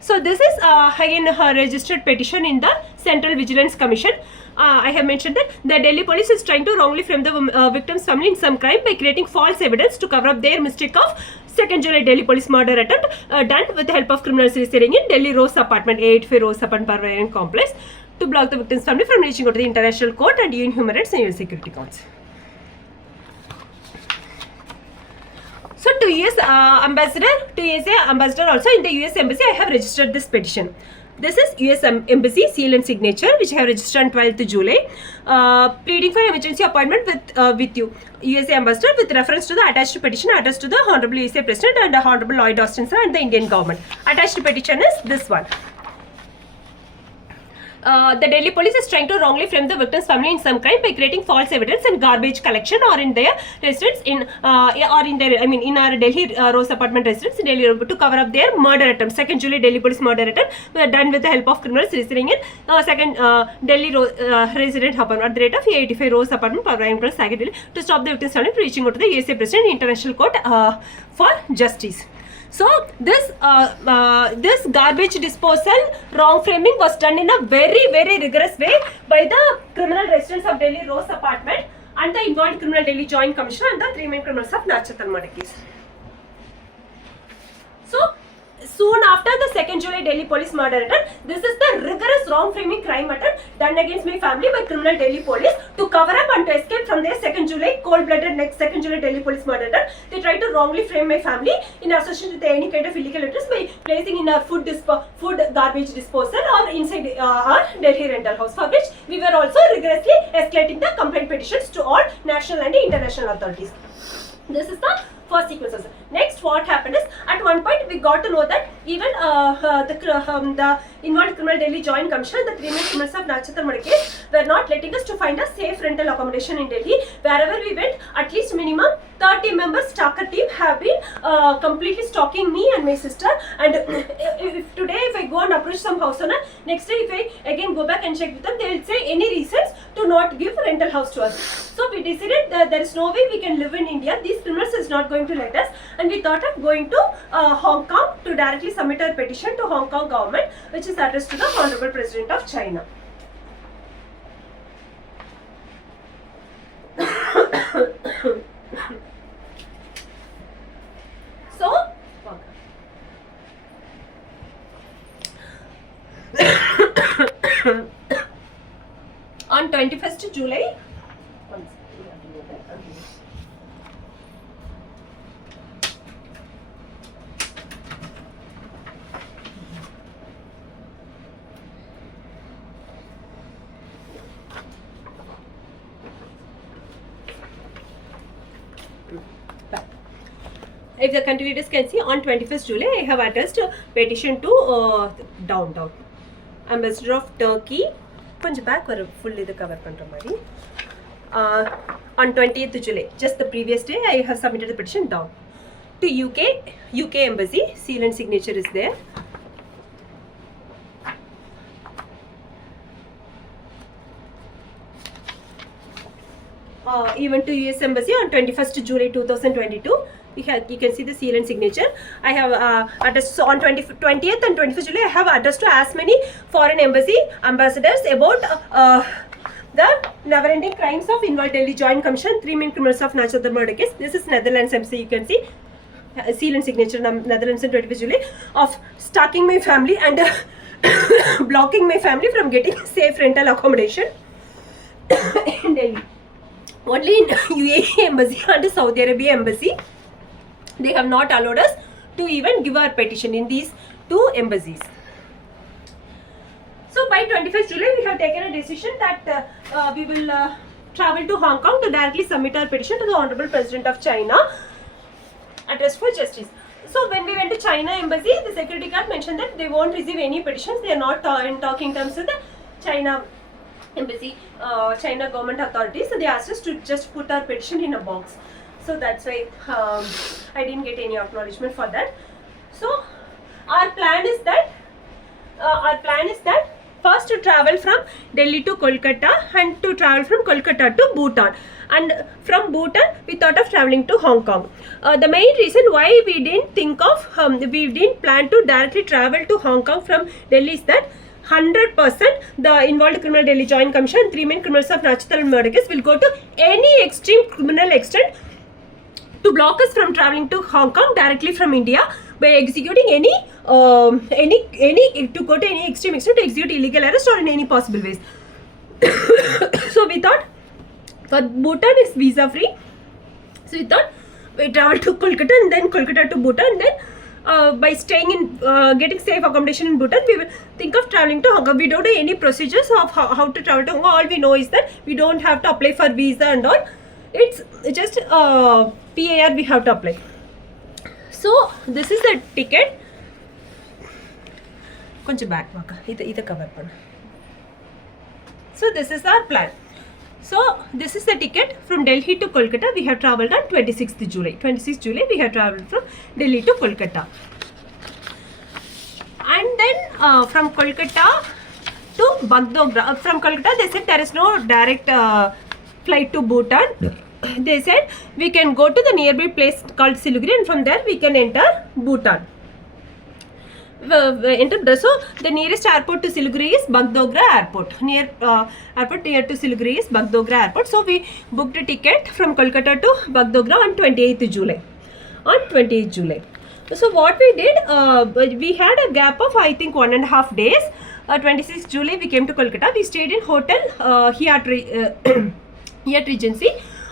So this is again a registered petition in the Central Vigilance Commission. I have mentioned that the Delhi police is trying to wrongly frame the victim's family in some crime by creating false evidence to cover up their mistake of 2nd July Delhi police murder attempt done with the help of criminals residing in Delhi Rose Apartment, 85 Rose Apartment, Parvain Complex, to block the victim's family from reaching out to the International Court and UN Human Rights and UN Security Council. So to USA ambassador also in the US Embassy, I have registered this petition. This is US Embassy seal and signature, which I have registered on 12th July, pleading for emergency appointment with you, USA Ambassador, with reference to the attached petition addressed to the Honorable USA President and Honorable Lloyd Austin sir and the Indian government. Attached petition is this one. The Delhi police is trying to wrongly frame the victim's family in some crime by creating false evidence and garbage collection or in their residence in in our Delhi Rose Apartment residence in Delhi to cover up their murder attempt. 2nd July Delhi police murder attempt done with the help of criminals residing in Delhi resident apartment at the rate of 85 Rose Apartment, Parvain Complex, Saket, Delhi, to stop the victim's family from reaching out to the USA President International Court for justice. So this garbage disposal wrong framing was done in a very, very rigorous way by the criminal residents of Delhi Rose Apartment and the involved criminal Delhi Joint Commissioner and the 3 main criminals of Nachatal murder case. So soon after the 2nd July Delhi police murder attempt, this is the rigorous wrong framing crime attempt done against my family by criminal Delhi police to cover up and to escape from their 2nd July cold-blooded next 2nd July Delhi police murder attempt. They tried to wrongly frame my family in association with any kind of illegal interest by placing in our food garbage disposal or inside our Delhi rental house, for which we were also rigorously escalating the complaint petitions to all national and international authorities. This is the first sequence. Next, what happened is, at one point we got to know that even the involved criminal Delhi Joint Commissioner, the 3 main criminals of Nachatal murder case, were not letting us to find a safe rental accommodation in Delhi. Wherever we went, at least minimum 30 members stalker team have been completely stalking me and my sister. And if I go and approach some house owner, next day if I again go back and check with them, they will say any reasons to not give rental house to us. So we decided that there is no way we can live in India. These criminals is not going to let us, and we thought of going to Hong Kong to directly submit our petition to Hong Kong government, which is addressed to the Honorable President of China. So on 21st July, if the contributors can see, on 21st July, I have addressed a petition to downtown Ambassador of Turkey. Konja back or full the cover on 20th July, just the previous day, I have submitted the petition down. to UK embassy, seal and signature is there. Even to US embassy on 21st July 2022. You can see the seal and signature. I have addressed on 20th and 21st July. I have addressed to as many foreign embassy ambassadors about the never-ending crimes of involved Delhi Joint Commission, 3 main criminals of Nachatal murder case. This is Netherlands embassy. You can see seal and signature, Netherlands on 21st July, of stalking my family and blocking my family from getting safe rental accommodation in Delhi. Only in UAE embassy and Saudi Arabia embassy, they have not allowed us to even give our petition in these 2 embassies. So by 21st July, we have taken a decision that we will travel to Hong Kong to directly submit our petition to the Honorable President of China, addressed for justice. So when we went to China embassy, the security guard mentioned that they won't receive any petitions. They are not in talking terms with the China embassy, China government authorities. So they asked us to just put our petition in a box. So that's why I didn't get any acknowledgement for that. So our plan is that first to travel from Delhi to Kolkata and to travel from Kolkata to Bhutan, and from Bhutan we thought of traveling to Hong Kong. The main reason why we didn't plan to directly travel to Hong Kong from Delhi is that 100% the involved criminal Delhi Joint Commission, 3 main criminals of Nachatal murder case will go to any extreme criminal extent to block us from traveling to Hong Kong directly from India by executing any to go to any extreme extent to execute illegal arrest or in any possible ways. So we thought for Bhutan is visa free. So we thought we travel to Kolkata and then Kolkata to Bhutan, and then by staying in getting safe accommodation in Bhutan, we will think of traveling to Hong Kong. We don't know any procedures of how to travel to Hong Kong. All we know is that we don't have to apply for visa and all. It's just PAR we have to apply. So this is the ticket. Koncha back ida cover panna. So this is our plan. So this is the ticket from Delhi to Kolkata. We have travelled on 26th July. 26th July we have travelled from Delhi to Kolkata. And then from Kolkata to Bagdogra. From Kolkata they said there is no direct flight to Bhutan. Yeah. They said we can go to the nearby place called Siliguri, and from there we can enter Bhutan. So the nearest airport to Siliguri is Bagdogra airport. Airport near to Siliguri is Bagdogra airport. So we booked a ticket from Kolkata to Bagdogra on 28th July. On 28th July. So what we did, we had a gap of I think 1.5 days. 26th July we came to Kolkata. We stayed in hotel Hyatt Regency.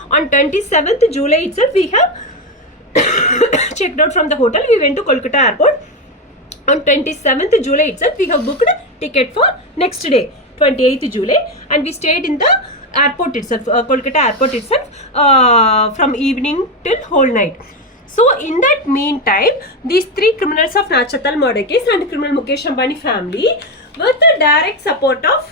On 27th July itself we have checked out from the hotel. We went to Kolkata airport. On 27th July itself we have booked a ticket for next day, 28th July, and we stayed in the airport itself, Kolkata airport itself, from evening till whole night. So in that meantime, these 3 criminals of Nachatal murder case and criminal Mukesh Ambani family, with the direct support of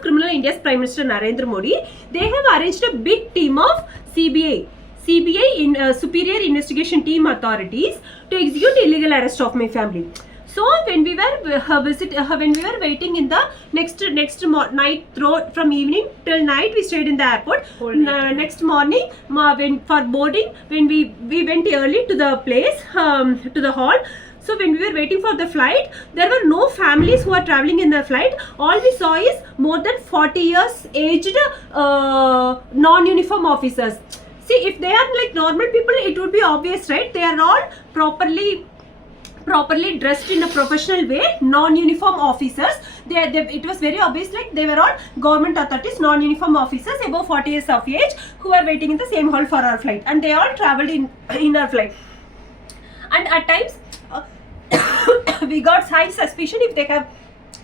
Criminal India's Prime Minister Narendra Modi, they have arranged a big team of CBI in Superior Investigation Team authorities to execute illegal arrest of my family. So when we were waiting in the next night from evening till night, we stayed in the airport. Next morning, for boarding, when we went early to the place, to the hall. So when we were waiting for the flight, there were no families who are traveling in the flight. All we saw is more than 40 years aged non-uniform officers. See, if they are like normal people, it would be obvious, right? They are all properly dressed in a professional way, non-uniform officers. It was very obvious, like they were all government authorities, non-uniform officers above 40 years of age who were waiting in the same hall for our flight, and they all travelled in our flight. And at times we got high suspicion if they have.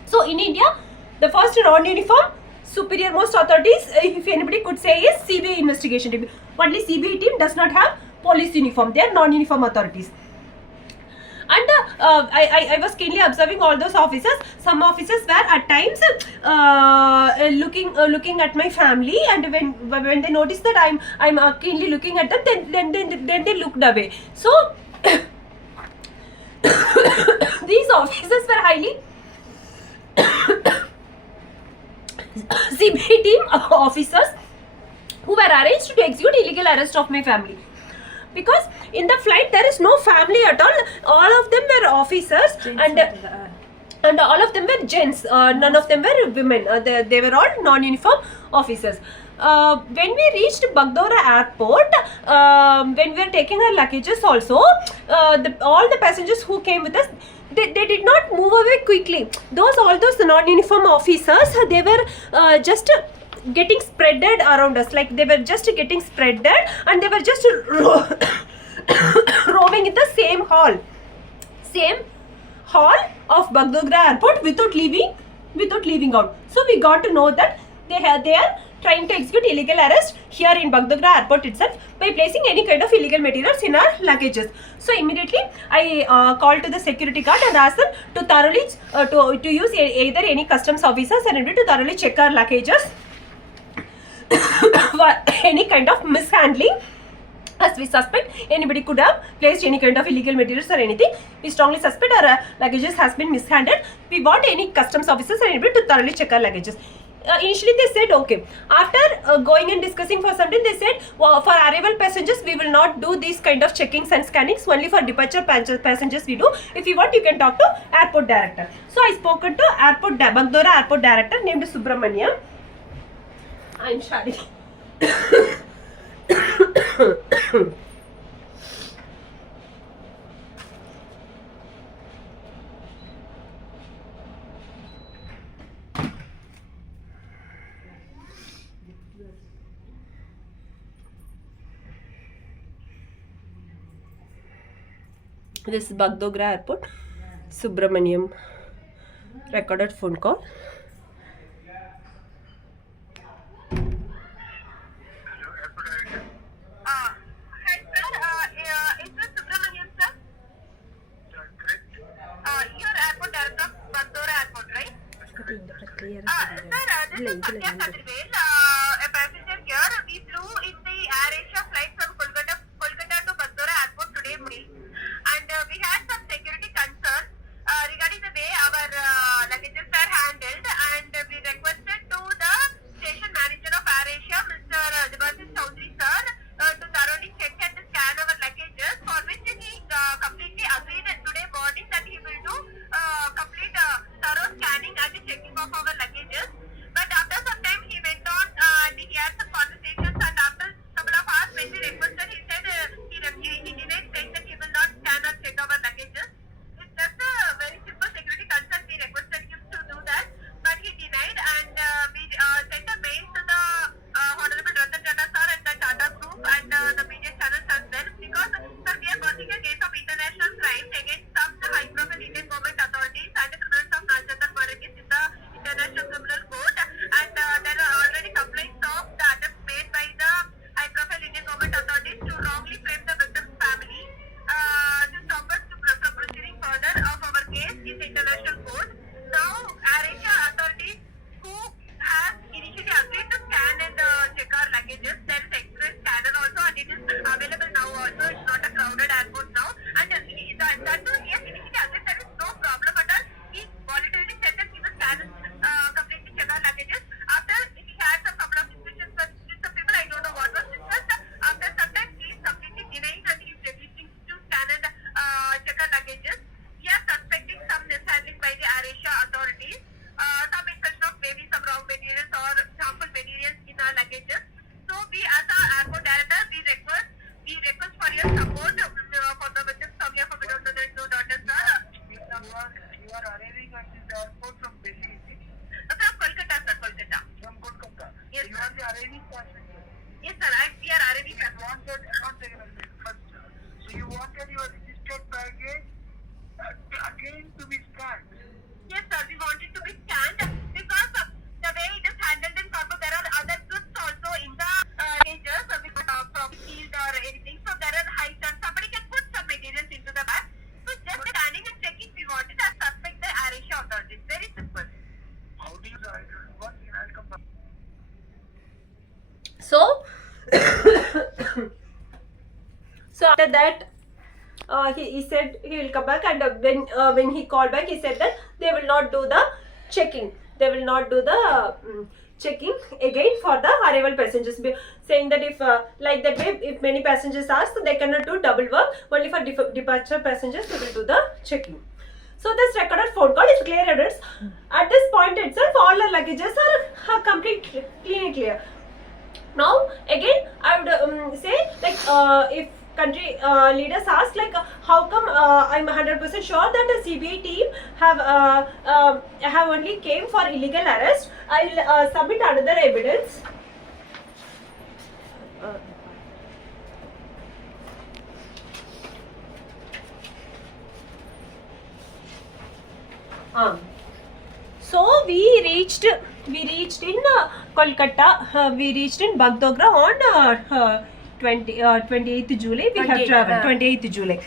So in India, the first non-uniform superior most authorities, if anybody could say, is CBI investigation team. Only CBI team does not have police uniform. They are non-uniform authorities. And I was keenly observing all those officers. Some officers were at times looking at my family, and when they noticed that I'm keenly looking at them, then they looked away. So these officers were highly CBI team officers who were arranged to execute illegal arrest of my family. Because in the flight there is no family at all of them were officers, and all of them were gents, none of them were women, they were all non-uniform officers. When we reached Bagdora airport, when we were taking our luggages also, all the passengers who came with us, they did not move away quickly. All those non-uniform officers, they were just getting spreaded around us, like they were just getting spreaded, and they were just roaming in the same hall of Bagdogra airport without leaving out. So we got to know that they are trying to execute illegal arrest here in Bagdogra airport itself by placing any kind of illegal materials in our luggages. So immediately I called to the security guard and asked them to thoroughly to use either any customs officers and to thoroughly check our luggages for any kind of mishandling, as we suspect anybody could have placed any kind of illegal materials or anything. We strongly suspect our luggages has been mishandled. We want any customs officers or anybody to thoroughly check our luggages. Initially they said okay. After going and discussing for some time, they said, well, for arrival passengers we will not do these kind of checkings and scannings, only for departure passengers we do. If you want, you can talk to airport director. So I spoken to Bagdora airport director named Subramaniam. I'm sorry. This is Bagdogra airport. Subramaniam recorded phone call. Clear. Sir, this is Satya Kadirvel, a passenger here. We flew in the Air Asia flight from Kolkata to Bagdora airport today morning, and we had some security concerns regarding the way our luggages are handled, and we requested to the station manager of Air Asia, Mr. Devasis Chaudhary sir, to thoroughly check and scan our luggages, for which he completely agreed today morning that he will do complete thorough scanning and checking of our luggages. But after some time he went on and he had some conversations, and after couple of hours when we requested, he said he denied, saying that he will not scan or check our luggages. It's just a very simple security concern. We requested him to do that, but he denied, and we sent a mail to the Honorable Ratan Tata sir and the Tata Group and the media channels as well, because sir, we are working a case of international crimes against some high-profile Indian government authorities and the criminals of Nachatal murder case in the International Criminal Court, and there are already complaints of the attempts made by the high-profile Indian government authorities to wrongly frame the victim's family to stop us from proceeding further of our case in the international court. Now, Air Asia authorities, who have initially agreed to scan and check our luggages, there is express scanner also, and it is available now also. It's not a crowded airport now, and that too, yes, initially agreed, there is no problem at all. He voluntarily said that he will scan completely check our luggages. After he had some couple of discussions with some people, I don't know what was discussed. After some time, he is completely denying and he is refusing to scan and check our luggages. We are suspecting some mishandling by the Air Asia authorities, some insertion of maybe some wrong materials or harmful materials in our luggages. So we, as our airport director, we request for your support for the victims of your widows and two daughters, sir. You are arriving at this airport from Delhi, is it? From Kolkata, sir, Kolkata. From Kolkata. Yes, You sir. are the arriving passenger. Yes, sir, we are arriving You at wanted, not taken a minute, first. So you wanted your registered baggage again to be scanned. Yes, sir, we wanted to be scanned because the way it is handled in Colombo, there are other goods also in the cages because from sealed or anything. So there are heights and somebody can put some materials into the bag. So just after that, he said he will come back, and when he called back, he said that they will not do the checking. They will not do the checking again for the arrival passengers, saying that if like that way, if many passengers ask, they cannot do double work. Only for departure passengers they will do the checking. So this recorded phone call is clear evidence. At this point itself, all the luggages are completely clean and clear. Now again, I would say, like, if country leaders ask, like, how come I'm 100% sure that the CBI team have only came for illegal arrest, I'll submit another evidence. So we reached in Kolkata. We reached in Bagdogra on 28th July. We have traveled 28th July.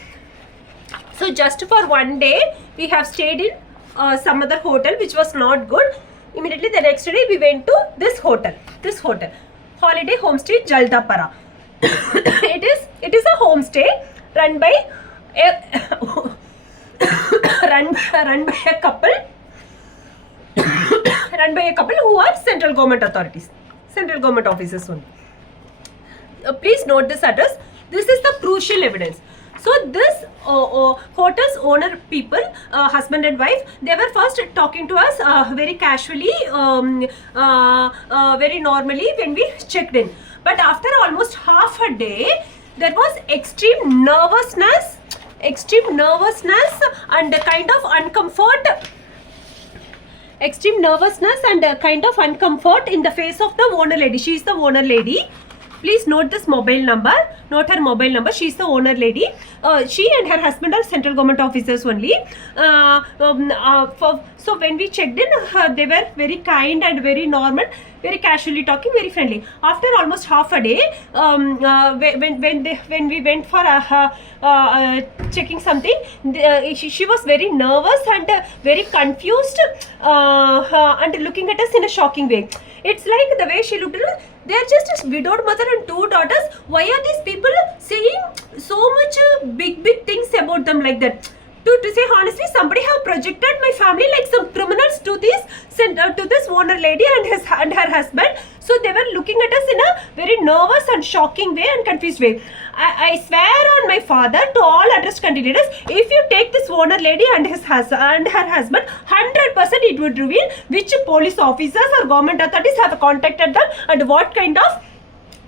So just for one day, we have stayed in some other hotel which was not good. Immediately the next day, we went to this hotel, Holiday Homestay Jaldapara. It is a homestay run by a couple. Run by a couple who are central government authorities, central government officers only. Please note this address. This is the crucial evidence. So this hotel's owner people, husband and wife, they were first talking to us very casually, very normally when we checked in. But after almost half a day, there was extreme nervousness and a kind of uncomfort. Extreme nervousness and a kind of uncomfort in the face of the owner lady. She is the owner lady. Please note this mobile number. Note her mobile number. She is the owner lady. She and her husband are central government officers only. So when we checked in, they were very kind and very normal, very casually talking, very friendly. After almost half a day, when we went for checking something, she was very nervous and very confused and looking at us in a shocking way. It's like the way she looked at us. They are just a widowed mother and two daughters. Why are these people saying so much big things about them like that? To say honestly, somebody have projected my family like some criminals to this owner lady and her husband. So they were looking at us in a very nervous and shocking way and confused way. I swear on my father to all addressed country leaders, if you take this owner lady and her husband, 100% it would reveal which police officers or government authorities have contacted them and what kind of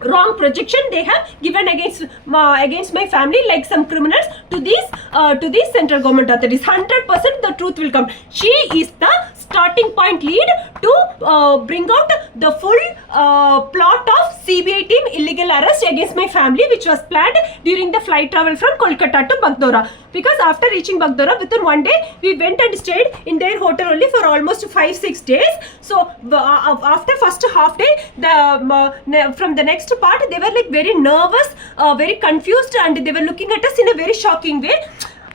wrong projection they have given against my family like some criminals to these central government authorities. 100% the truth will come. She is the starting point lead to bring out the full plot of CBI team illegal arrest against my family, which was planned during the flight travel from Kolkata to Bagdogra. Because after reaching Bagdogra, within one day, we went and stayed in their hotel only for almost 5-6 days. So after first half day, from the next part, they were like very nervous, very confused, and they were looking at us in a very shocking way.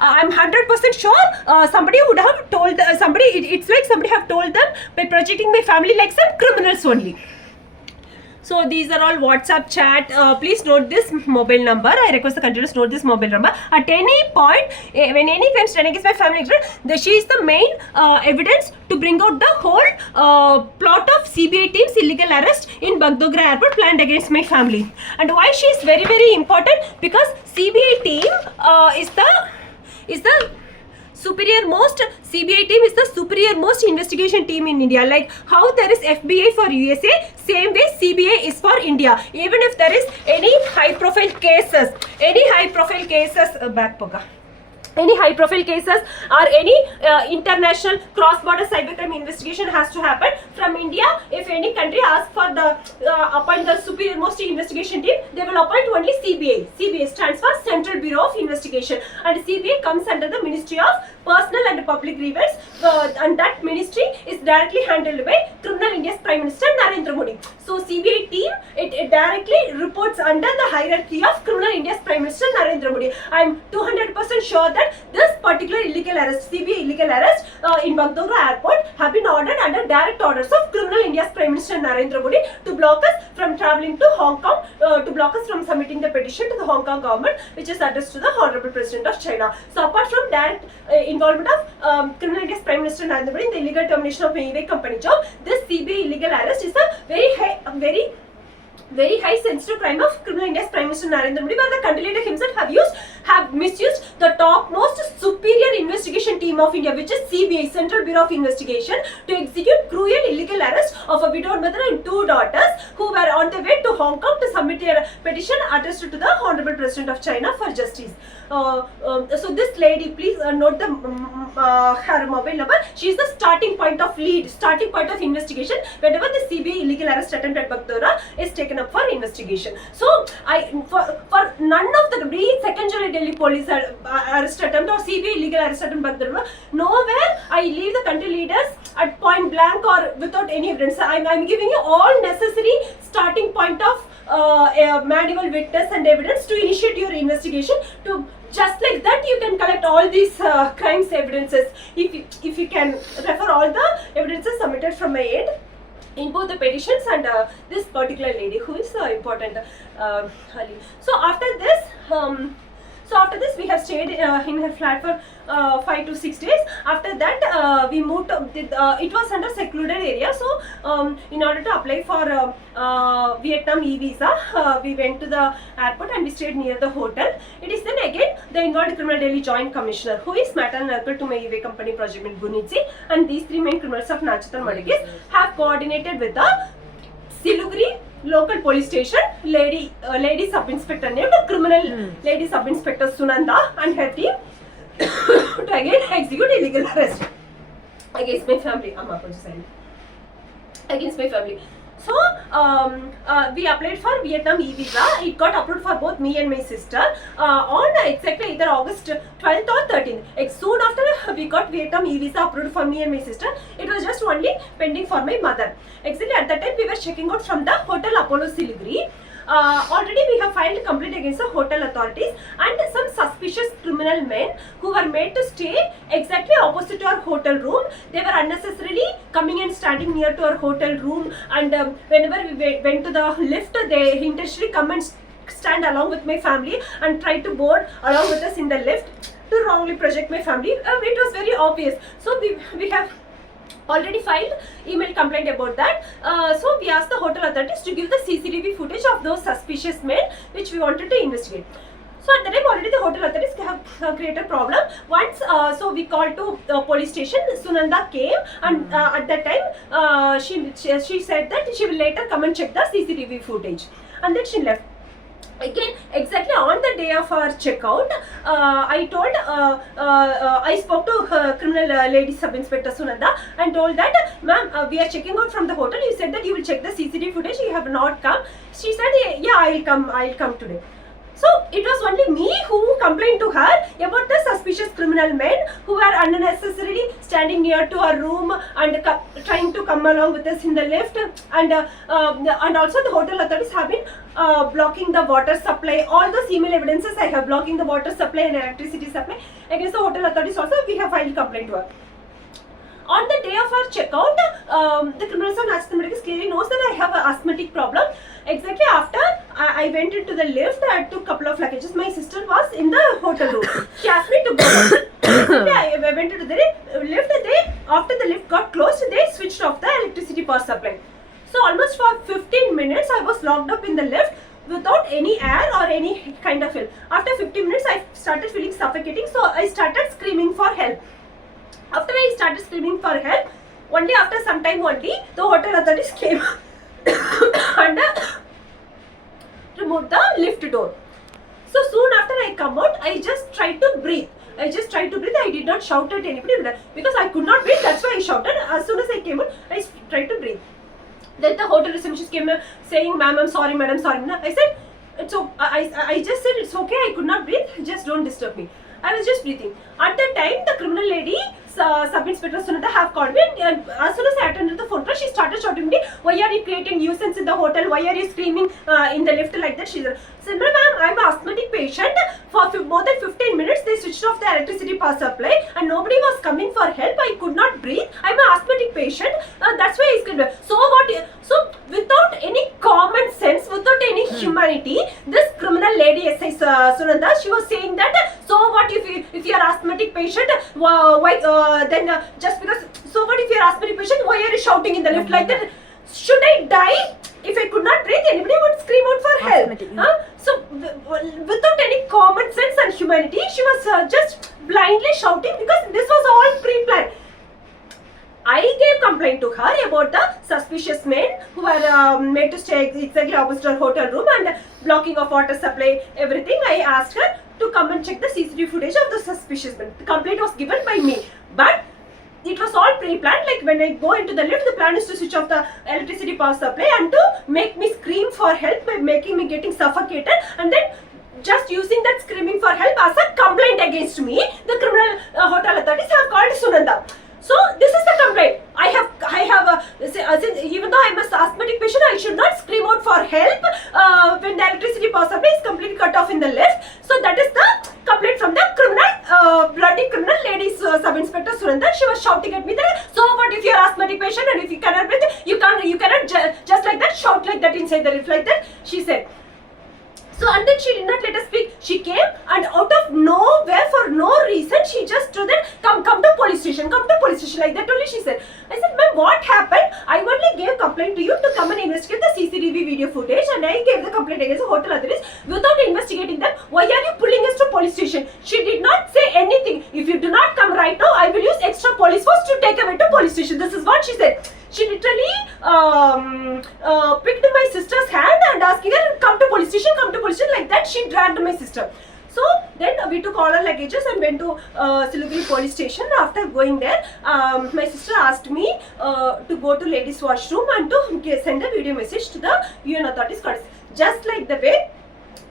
I'm 100% sure somebody would have told it's like somebody have told them by projecting my family like some criminals only. So these are all WhatsApp chat. Please note this mobile number. I request the country to note this mobile number. At any point, when any crime done against my family, she is the main evidence to bring out the whole plot of CBI team's illegal arrest in Bagdogra airport planned against my family. And why she is very, very important? Because CBI team is the superior most CBI team is the superior most investigation team in India. Like how there is FBI for USA, same way CBI is for India. Even if there is any high profile cases, any high profile cases or any international cross-border cybercrime investigation has to happen from India. If any country asks for the appoint the superior most investigation team, they will appoint only CBI. CBI stands for Central Bureau of Investigation, and CBI comes under the Ministry of Personal and Public Grievance, and that ministry is directly handled by Criminal Criminal India's Prime Minister Narendra Modi. So CBI team, it directly reports under the hierarchy of Criminal India's Prime Minister Narendra Modi. I am 200% sure that this particular illegal arrest, CBI illegal arrest in Bagdogra airport have been ordered under direct orders of Criminal India's Prime Minister Narendra Modi to block us from travelling to Hong Kong, to block us from submitting the petition to the Hong Kong government, which is addressed to the Honorable President of China. So apart from direct involvement of Criminal India's Prime Minister Narendra Modi in the illegal termination of e-way company job, this CBI illegal arrest is a very high sensitive crime of Criminal India's Prime Minister Narendra Modi, where the country leader himself have misused the topmost superior investigation team of India, which is CBI, Central Bureau of Investigation, to execute cruel illegal arrest of a widowed mother and 2 daughters who were on their way to Hong Kong to submit a petition addressed to the Honorable President of China for justice. So this lady, please note the her mobile number. She is the starting point of investigation whenever the CBI illegal arrest attempt at Bagdogra is taken up for investigation. So for none of the second July Delhi police arrest attempt or CBI illegal arrest attempt at Bagdogra, nowhere I leave the country leaders at point blank or without any evidence. I'm giving you all necessary starting point of manual witness and evidence to initiate your investigation. To just like that, you can collect all these crimes evidences if you can refer all the evidences submitted from my end in both the petitions and this particular lady who is important. So after this, we have stayed in her flat for 5 to 6 days. After that, we moved to, it was under secluded area. So in order to apply for Vietnam e-visa, we went to the airport and we stayed near the hotel. It is then again the involved Criminal Delhi Joint Commissioner, who is maternal uncle to my e-way company project in Gunitsi, and these 3 main criminals of Nachatal murder case have coordinated with the Siliguri local police station lady sub inspector named criminal lady sub inspector Sunanda and her team to again execute illegal arrest against my family. Against my family. So we applied for Vietnam e-visa. It got approved for both me and my sister on exactly either August 12th or 13th. Soon after we got Vietnam e-visa approved for me and my sister, it was just only pending for my mother. Exactly at that time we were checking out from the Hotel Apollo Siliguri. Already we have filed a complaint against the hotel authorities and some suspicious criminal men who were made to stay exactly opposite to our hotel room. They were unnecessarily coming and standing near to our hotel room, and whenever we went to the lift, they intentionally come and stand along with my family and try to board along with us in the lift to wrongly project my family. It was very obvious. So we have already filed email complaint about that. So we asked the hotel authorities to give the CCTV footage of those suspicious men which we wanted to investigate. So at the time already the hotel authorities have created a problem. Once, so we called to the police station. Sunanda came and at that time she said that she will later come and check the CCTV footage, and then she left. Again, exactly on the day of our checkout, I spoke to criminal lady sub inspector Sunanda and told that, ma'am, we are checking out from the hotel. You said that you will check the CCTV footage. You have not come. She said, yeah, I'll come today. So it was only me who complained to her about the suspicious criminal men who were unnecessarily standing near to our room and trying to come along with us in the lift, and also the hotel authorities have been blocking the water supply. All those email evidences I have, blocking the water supply and electricity supply against the hotel authorities also. We have filed complaint to her. On the day of our checkout, the criminals of Nachatal murder case clearly knows that I have an asthmatic problem. Exactly after I went into the lift, I took a couple of luggages. My sister was in the hotel room. She asked me to go. I went into the lift. After the lift got closed, they switched off the electricity power supply. So almost for 15 minutes, I was locked up in the lift without any air or any kind of help. After 15 minutes, I started feeling suffocating. So I started screaming for help. After I started screaming for help, only after some time only, the hotel authorities came and removed the lift door. So soon after I come out, I just tried to breathe. I did not shout at anybody because I could not breathe. That's why I shouted. As soon as I came out, I tried to breathe. Then the hotel receptionist came saying, "Ma'am, I'm sorry, madam, sorry." I said, I just said, it's okay, I could not breathe, just don't disturb me. I was just breathing. At that time, the criminal lady, Sub-Inspector Sunanda, have called me, and as soon as I attended the phone call, she started started shouting me, why are you creating nuisance in the hotel? Why are you screaming in the lift like that? She said, ma'am, I'm an asthmatic patient. For more than 15 minutes, they switched off the electricity power supply and nobody was coming for help. I could not breathe. I'm an asthmatic patient. That's why I screamed. So what? So without any common sense, without any humanity, this criminal lady, SI Sunanda, she was saying that, so what if you are asthmatic patient, why then just because, so what if you are asthmatic patient, why are you shouting in the lift like that? Should I die? If I could not breathe, anybody would scream out for help. So without any common sense and humanity, she was just blindly shouting because this was all pre-planned. I gave complaint to her about the suspicious men who were made to stay exactly opposite our hotel room and blocking of water supply, everything. I asked her to come and check the CCTV footage of the suspicious men. The complaint was given by me, but it was all pre-planned. Like when I go into the lift, the plan is to switch off the electricity power supply and to make me scream for help by making me getting suffocated, and then just using that screaming for help as a complaint against me, the criminal hotel authorities have called Sunanda. So this is the complaint. I have even though I'm an asthmatic patient, I should not scream out for help when the electricity power supply is completely cut off in the lift. So that is the complaint from the bloody criminal lady sub-inspector Sunanda. She was shouting at me that, so what if you are asthmatic patient and if you cannot breathe, you cannot just like that shout like that inside the lift like that, she said. So and then she did not let us speak. She came and out of nowhere for no reason she just told them, come to police station, like that only she said. I said, ma'am, what happened? I only gave complaint to you to come and investigate the CCTV video footage, and I gave the complaint against the hotel authorities without investigating them. Why are you pulling us to police station? She did not say anything. If you do not come right now, I will use extra police force to take away to police station. This is what she said. She literally picked my sister's hand and asking her, come to police station, like that. She dragged my sister. So then we took all our luggages and went to Siliguri police station. After going there, my sister asked me to go to ladies washroom and to send a video message to the UN authorities. Just like the way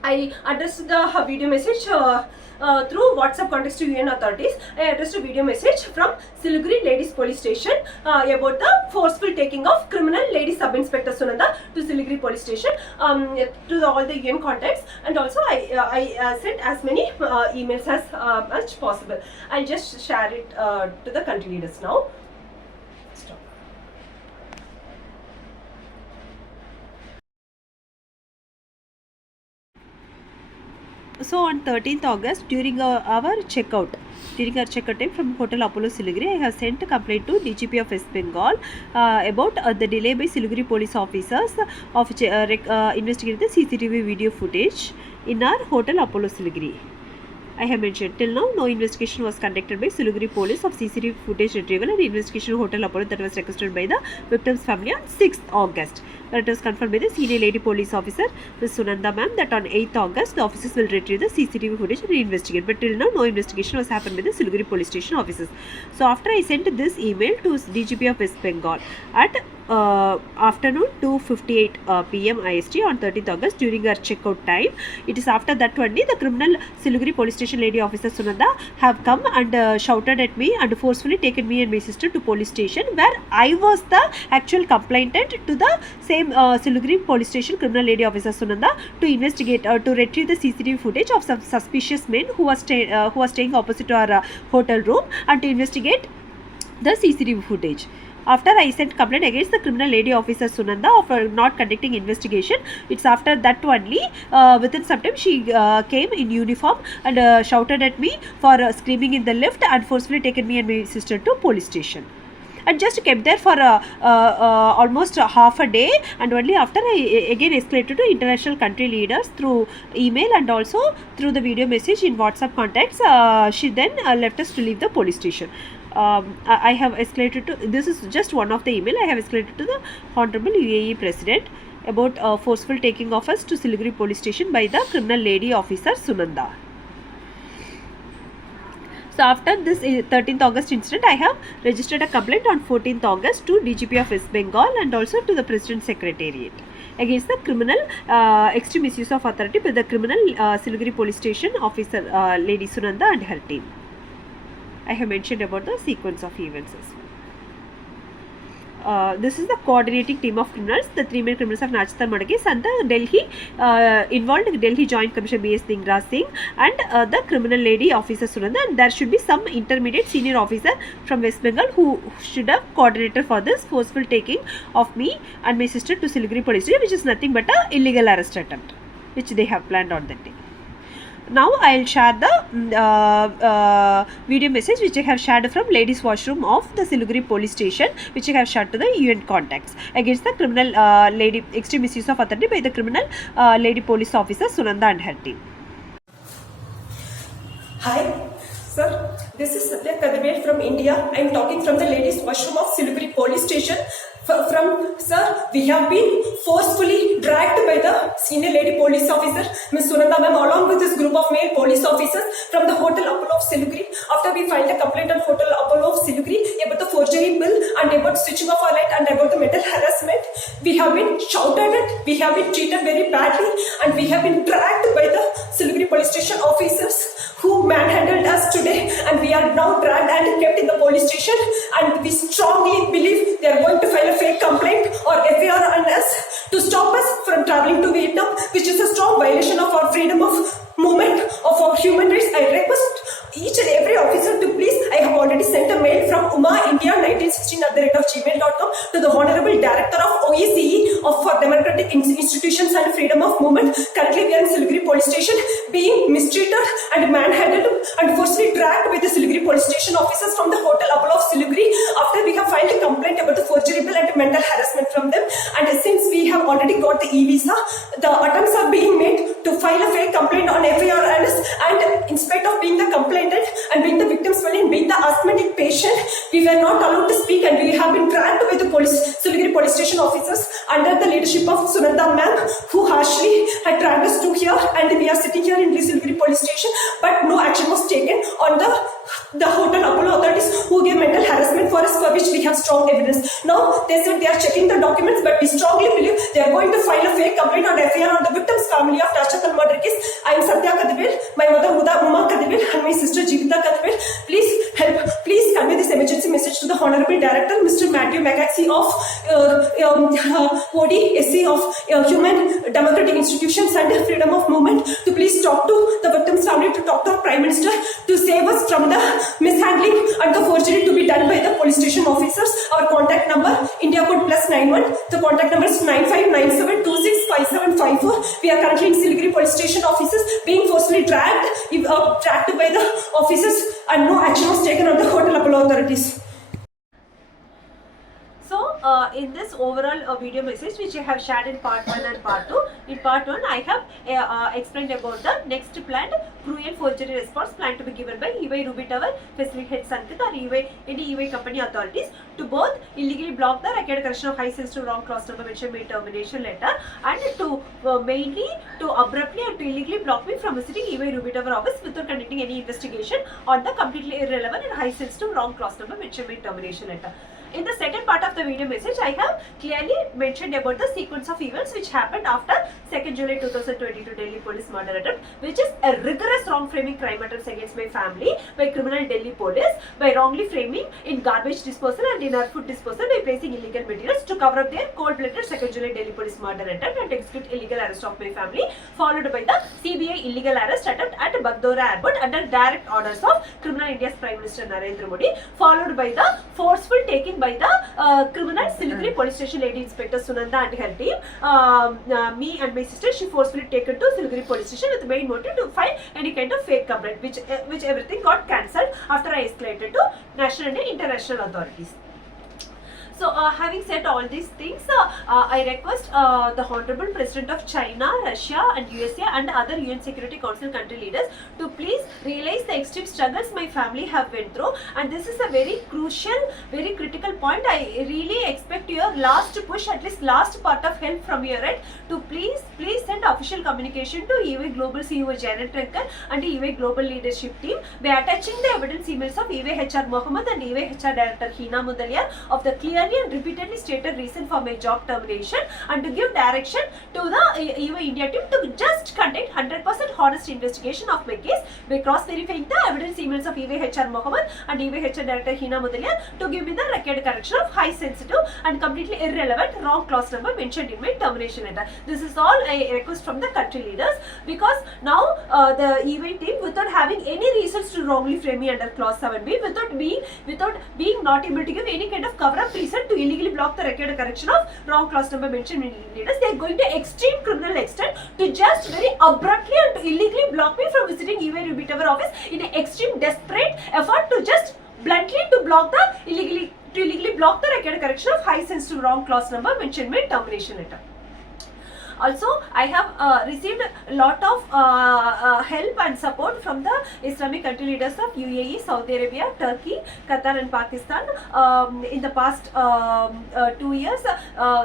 I addressed the video message through WhatsApp contacts to UN authorities, I addressed a video message from Siliguri Ladies Police Station about the forceful taking of criminal lady sub-inspector Sunanda to Siliguri Police Station to all the UN contacts, and also I sent as many emails as much possible. I'll just share it to the country leaders now. Stop. So on 13th August, during our checkout time from Hotel Apollo Siliguri, I have sent a complaint to DGP of West Bengal about the delay by Siliguri police officers of investigating the CCTV video footage in our Hotel Apollo Siliguri. I have mentioned till now no investigation was conducted by Siliguri police of CCTV footage retrieval and investigation Hotel Apollo that was requested by the victim's family on 6th August. It was confirmed by the senior lady police officer, Ms. Sunanda ma'am, that on 8th August the officers will retrieve the CCTV footage and investigate. But till now no investigation was happened by the Siliguri police station officers. So after I sent this email to DGP of West Bengal at afternoon 2:58 p.m. IST on 30th August during our checkout time. It is after that only the criminal Siliguri police station lady officer Sunanda have come and shouted at me and forcefully taken me and my sister to police station, where I was the actual complainant to the same Siliguri police station criminal lady officer Sunanda to investigate to retrieve the CCTV footage of some suspicious men who was staying opposite to our hotel room and to investigate the CCTV footage. After I sent complaint against the criminal lady officer Sunanda for not conducting investigation, it's after that only within some time she came in uniform and shouted at me for screaming in the lift and forcefully taken me and my sister to police station. And just kept there for almost half a day, and only after I again escalated to international country leaders through email and also through the video message in WhatsApp contacts, she then left us to leave the police station. I have escalated to, this is just one of the email I have escalated to the Honorable UAE President about forceful taking of us to Siliguri police station by the criminal lady officer Sunanda. So after this 13th August incident, I have registered a complaint on 14th August to DGP of West Bengal and also to the President's Secretariat against the criminal extreme misuse of authority by the criminal Siliguri police station officer Lady Sunanda and her team. I have mentioned about the sequence of events as well. This is the coordinating team of criminals, the three main criminals of Nachatal murder case, and the Delhi involved Delhi Joint Commissioner B.S. Dingra Singh and the criminal lady officer Sunanda, and there should be some intermediate senior officer from West Bengal who should have coordinated for this forceful taking of me and my sister to Siliguri police station, which is nothing but a illegal arrest attempt which they have planned on that day. Now I'll share the video message which I have shared from ladies washroom of the Siliguri police station, which I have shared to the UN contacts against the criminal lady extreme misuse of authority by the criminal lady police officer Sunanda and her team. Hi, sir. This is Satya Kadibel from India. I am talking from the ladies' washroom of Siliguri police station. Sir, we have been forcefully dragged by the senior lady police officer, Ms. Sunanda ma'am, along with this group of male police officers from the Hotel Apollo of Siliguri. After we filed a complaint on Hotel Apollo of Siliguri about the forgery bill and about switching off our light and about the mental harassment, we have been shouted at, we have been treated very badly, and we have been dragged by the Siliguri police station officers who manhandled us today, and we are now dragged and kept in the police station, and we strongly believe they are going to file a fake complaint or FIR on us to stop us from traveling to Vietnam, which is a strong violation of our freedom of movement, of our human rights. I request each and every officer to please, I have already sent a mail from umaindia1916@gmail.com to the Honorable Director of OECE for Democratic Institutions and Freedom of Movement. Currently we are in Siliguri police station being mistreated and manhandled and forcibly dragged by the Siliguri police station officers from the Hotel Apollo of Siliguri after we have filed a complaint about the forgery bill and mental harassment from them. And since we have already got the e-visa, the attempts are being made to file a fake complaint on FIR and in spite of being the complainant and being the victim's family and being the asthmatic patient, we were not allowed to speak, and we have been dragged by the Siliguri police station officers under the leadership of Sunanda ma'am, who harshly had dragged us to here, and we are sitting here in the Siliguri police station, but no action was taken on the Hotel Apollo authorities who gave mental harassment for us, for which we have strong evidence. Now they said they are checking the documents, but we strongly believe they are going to file a fake complaint on FIR on the victim's family of Nachatal murder case. I am Satya Kadibel, my mother Uma Kadibel, and my sister Jeevita Kadibel. Please help, please convey this emergency message to the Honorable Director, Mr. Matthew McAxey of ODSC of Human Democratic Institutions and Freedom of Movement, to please talk to the victim's family, to talk to our Prime Minister to save us from the mishandling and the forgery to be done by the police station officers. Our contact number, India code +91. The contact number is 9597265754. We are currently in Siliguri police station offices being forcibly dragged by the officers, and no action was taken on the Hotel Apollo authorities. So in this overall video message which I have shared in part 1 and part 2, in part 1 I have explained about the next planned cruel forgery response plan to be given by EY Ruby Tower Facility Head Sankit or any EY company authorities to both illegally block the record correction of high sensitive wrong cross number mentioned by termination letter, and to mainly to abruptly and to illegally block me from visiting EY Ruby Tower office without conducting any investigation on the completely irrelevant and high sensitive wrong cross number mentioned by termination letter. In the second part of the video message, I have clearly mentioned about the sequence of events which happened after 2nd July 2022 Delhi police murder attempt, which is a rigorous wrong framing crime attempts against my family by criminal Delhi police by wrongly framing in garbage disposal and in our food disposal by placing illegal materials to cover up their cold-blooded 2nd July Delhi police murder attempt and execute illegal arrest of my family, followed by the CBI illegal arrest attempt at Bagdora Airport under direct orders of criminal India's Prime Minister Narendra Modi, followed by the forceful taking by the criminal Siliguri police station lady inspector Sunanda and her team. Me and my sister, she forcefully taken to Siliguri police station with the main motive to file any kind of fake complaint, which everything got cancelled after I escalated to national and international authorities. So having said all these things, I request the Honorable President of China, Russia and USA and other UN Security Council country leaders to please realize the extreme struggles my family have went through, and this is a very crucial, very critical point. I really expect your last push, at least last part of help from your end, to please send official communication to EY Global CEO Janet Trenkar and EY Global Leadership Team by attaching the evidence emails of EY HR Mohammed and EY HR Director Hina Mudaliar of the clearly clearly and repeatedly stated reason for my job termination and to give direction to the EY India team to just conduct 100% honest investigation of my case by cross-verifying the evidence emails of EY HR Mohammed and EY HR Director Hina Mudaliar to give me the required correction of high sensitive and completely irrelevant wrong clause number mentioned in my termination letter. This is all a request from the country leaders, because now the EY team, without having any reasons to wrongly frame me under clause 7b, without being not able to give any kind of cover-up reason to illegally block the required correction of wrong clause number mentioned in leaders, they are going to extreme criminal extent to just very abruptly and to illegally block me from visiting EY Ruby Tower office in an extreme desperate effort to just bluntly to block the illegally block the required correction of high sensitive wrong clause number mentioned in my termination letter. Also, I have received a lot of help and support from the Islamic country leaders of UAE, Saudi Arabia, Turkey, Qatar and Pakistan in the past 2 years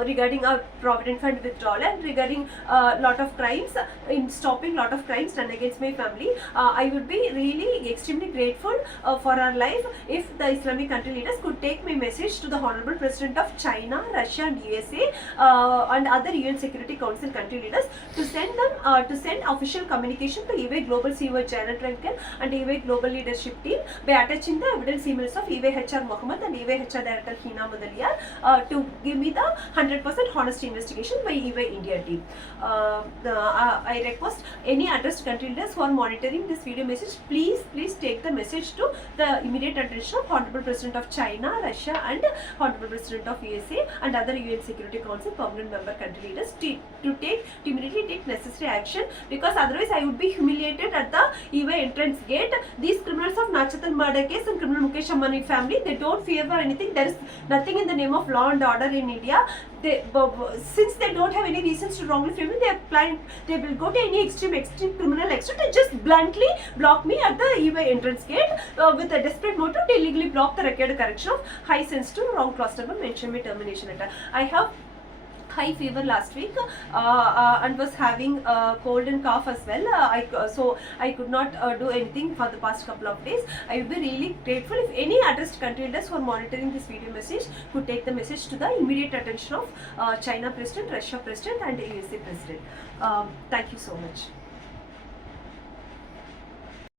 regarding our Provident Fund withdrawal and regarding a lot of crimes, in stopping lot of crimes done against my family. I would be really extremely grateful for our life if the Islamic country leaders could take my message to the Honorable President of China, Russia and USA and other UN Security Council country leaders to send official communication to EY Global CEO Janet Rankin and EY Global Leadership Team by attaching the evidence emails of EY HR Mohammed and EY HR Director Hina Mudaliar to give me the 100% honest investigation by EY India team. I request any addressed country leaders who are monitoring this video message, please take the message to the immediate attention of Honorable President of China, Russia and Honorable President of USA and other UN Security Council permanent member country leaders to immediately take necessary action, because otherwise I would be humiliated at the EY entrance gate. These criminals of Nachatal murder case and criminal Mukesh Ambani family, they don't fear for anything. There is nothing in the name of law and order in India. Since they don't have any reasons to wrongly frame me, they will go to any extreme criminal extent and just bluntly block me at the EY entrance gate with a desperate motive to illegally block the required correction of high sensitive wrong clause number mentioned in my termination letter. I have high fever last week and was having cold and cough as well. So I could not do anything for the past couple of days. I would be really grateful if any addressed country leaders who are monitoring this video message could take the message to the immediate attention of China President, Russia President and USA President. Thank you so much.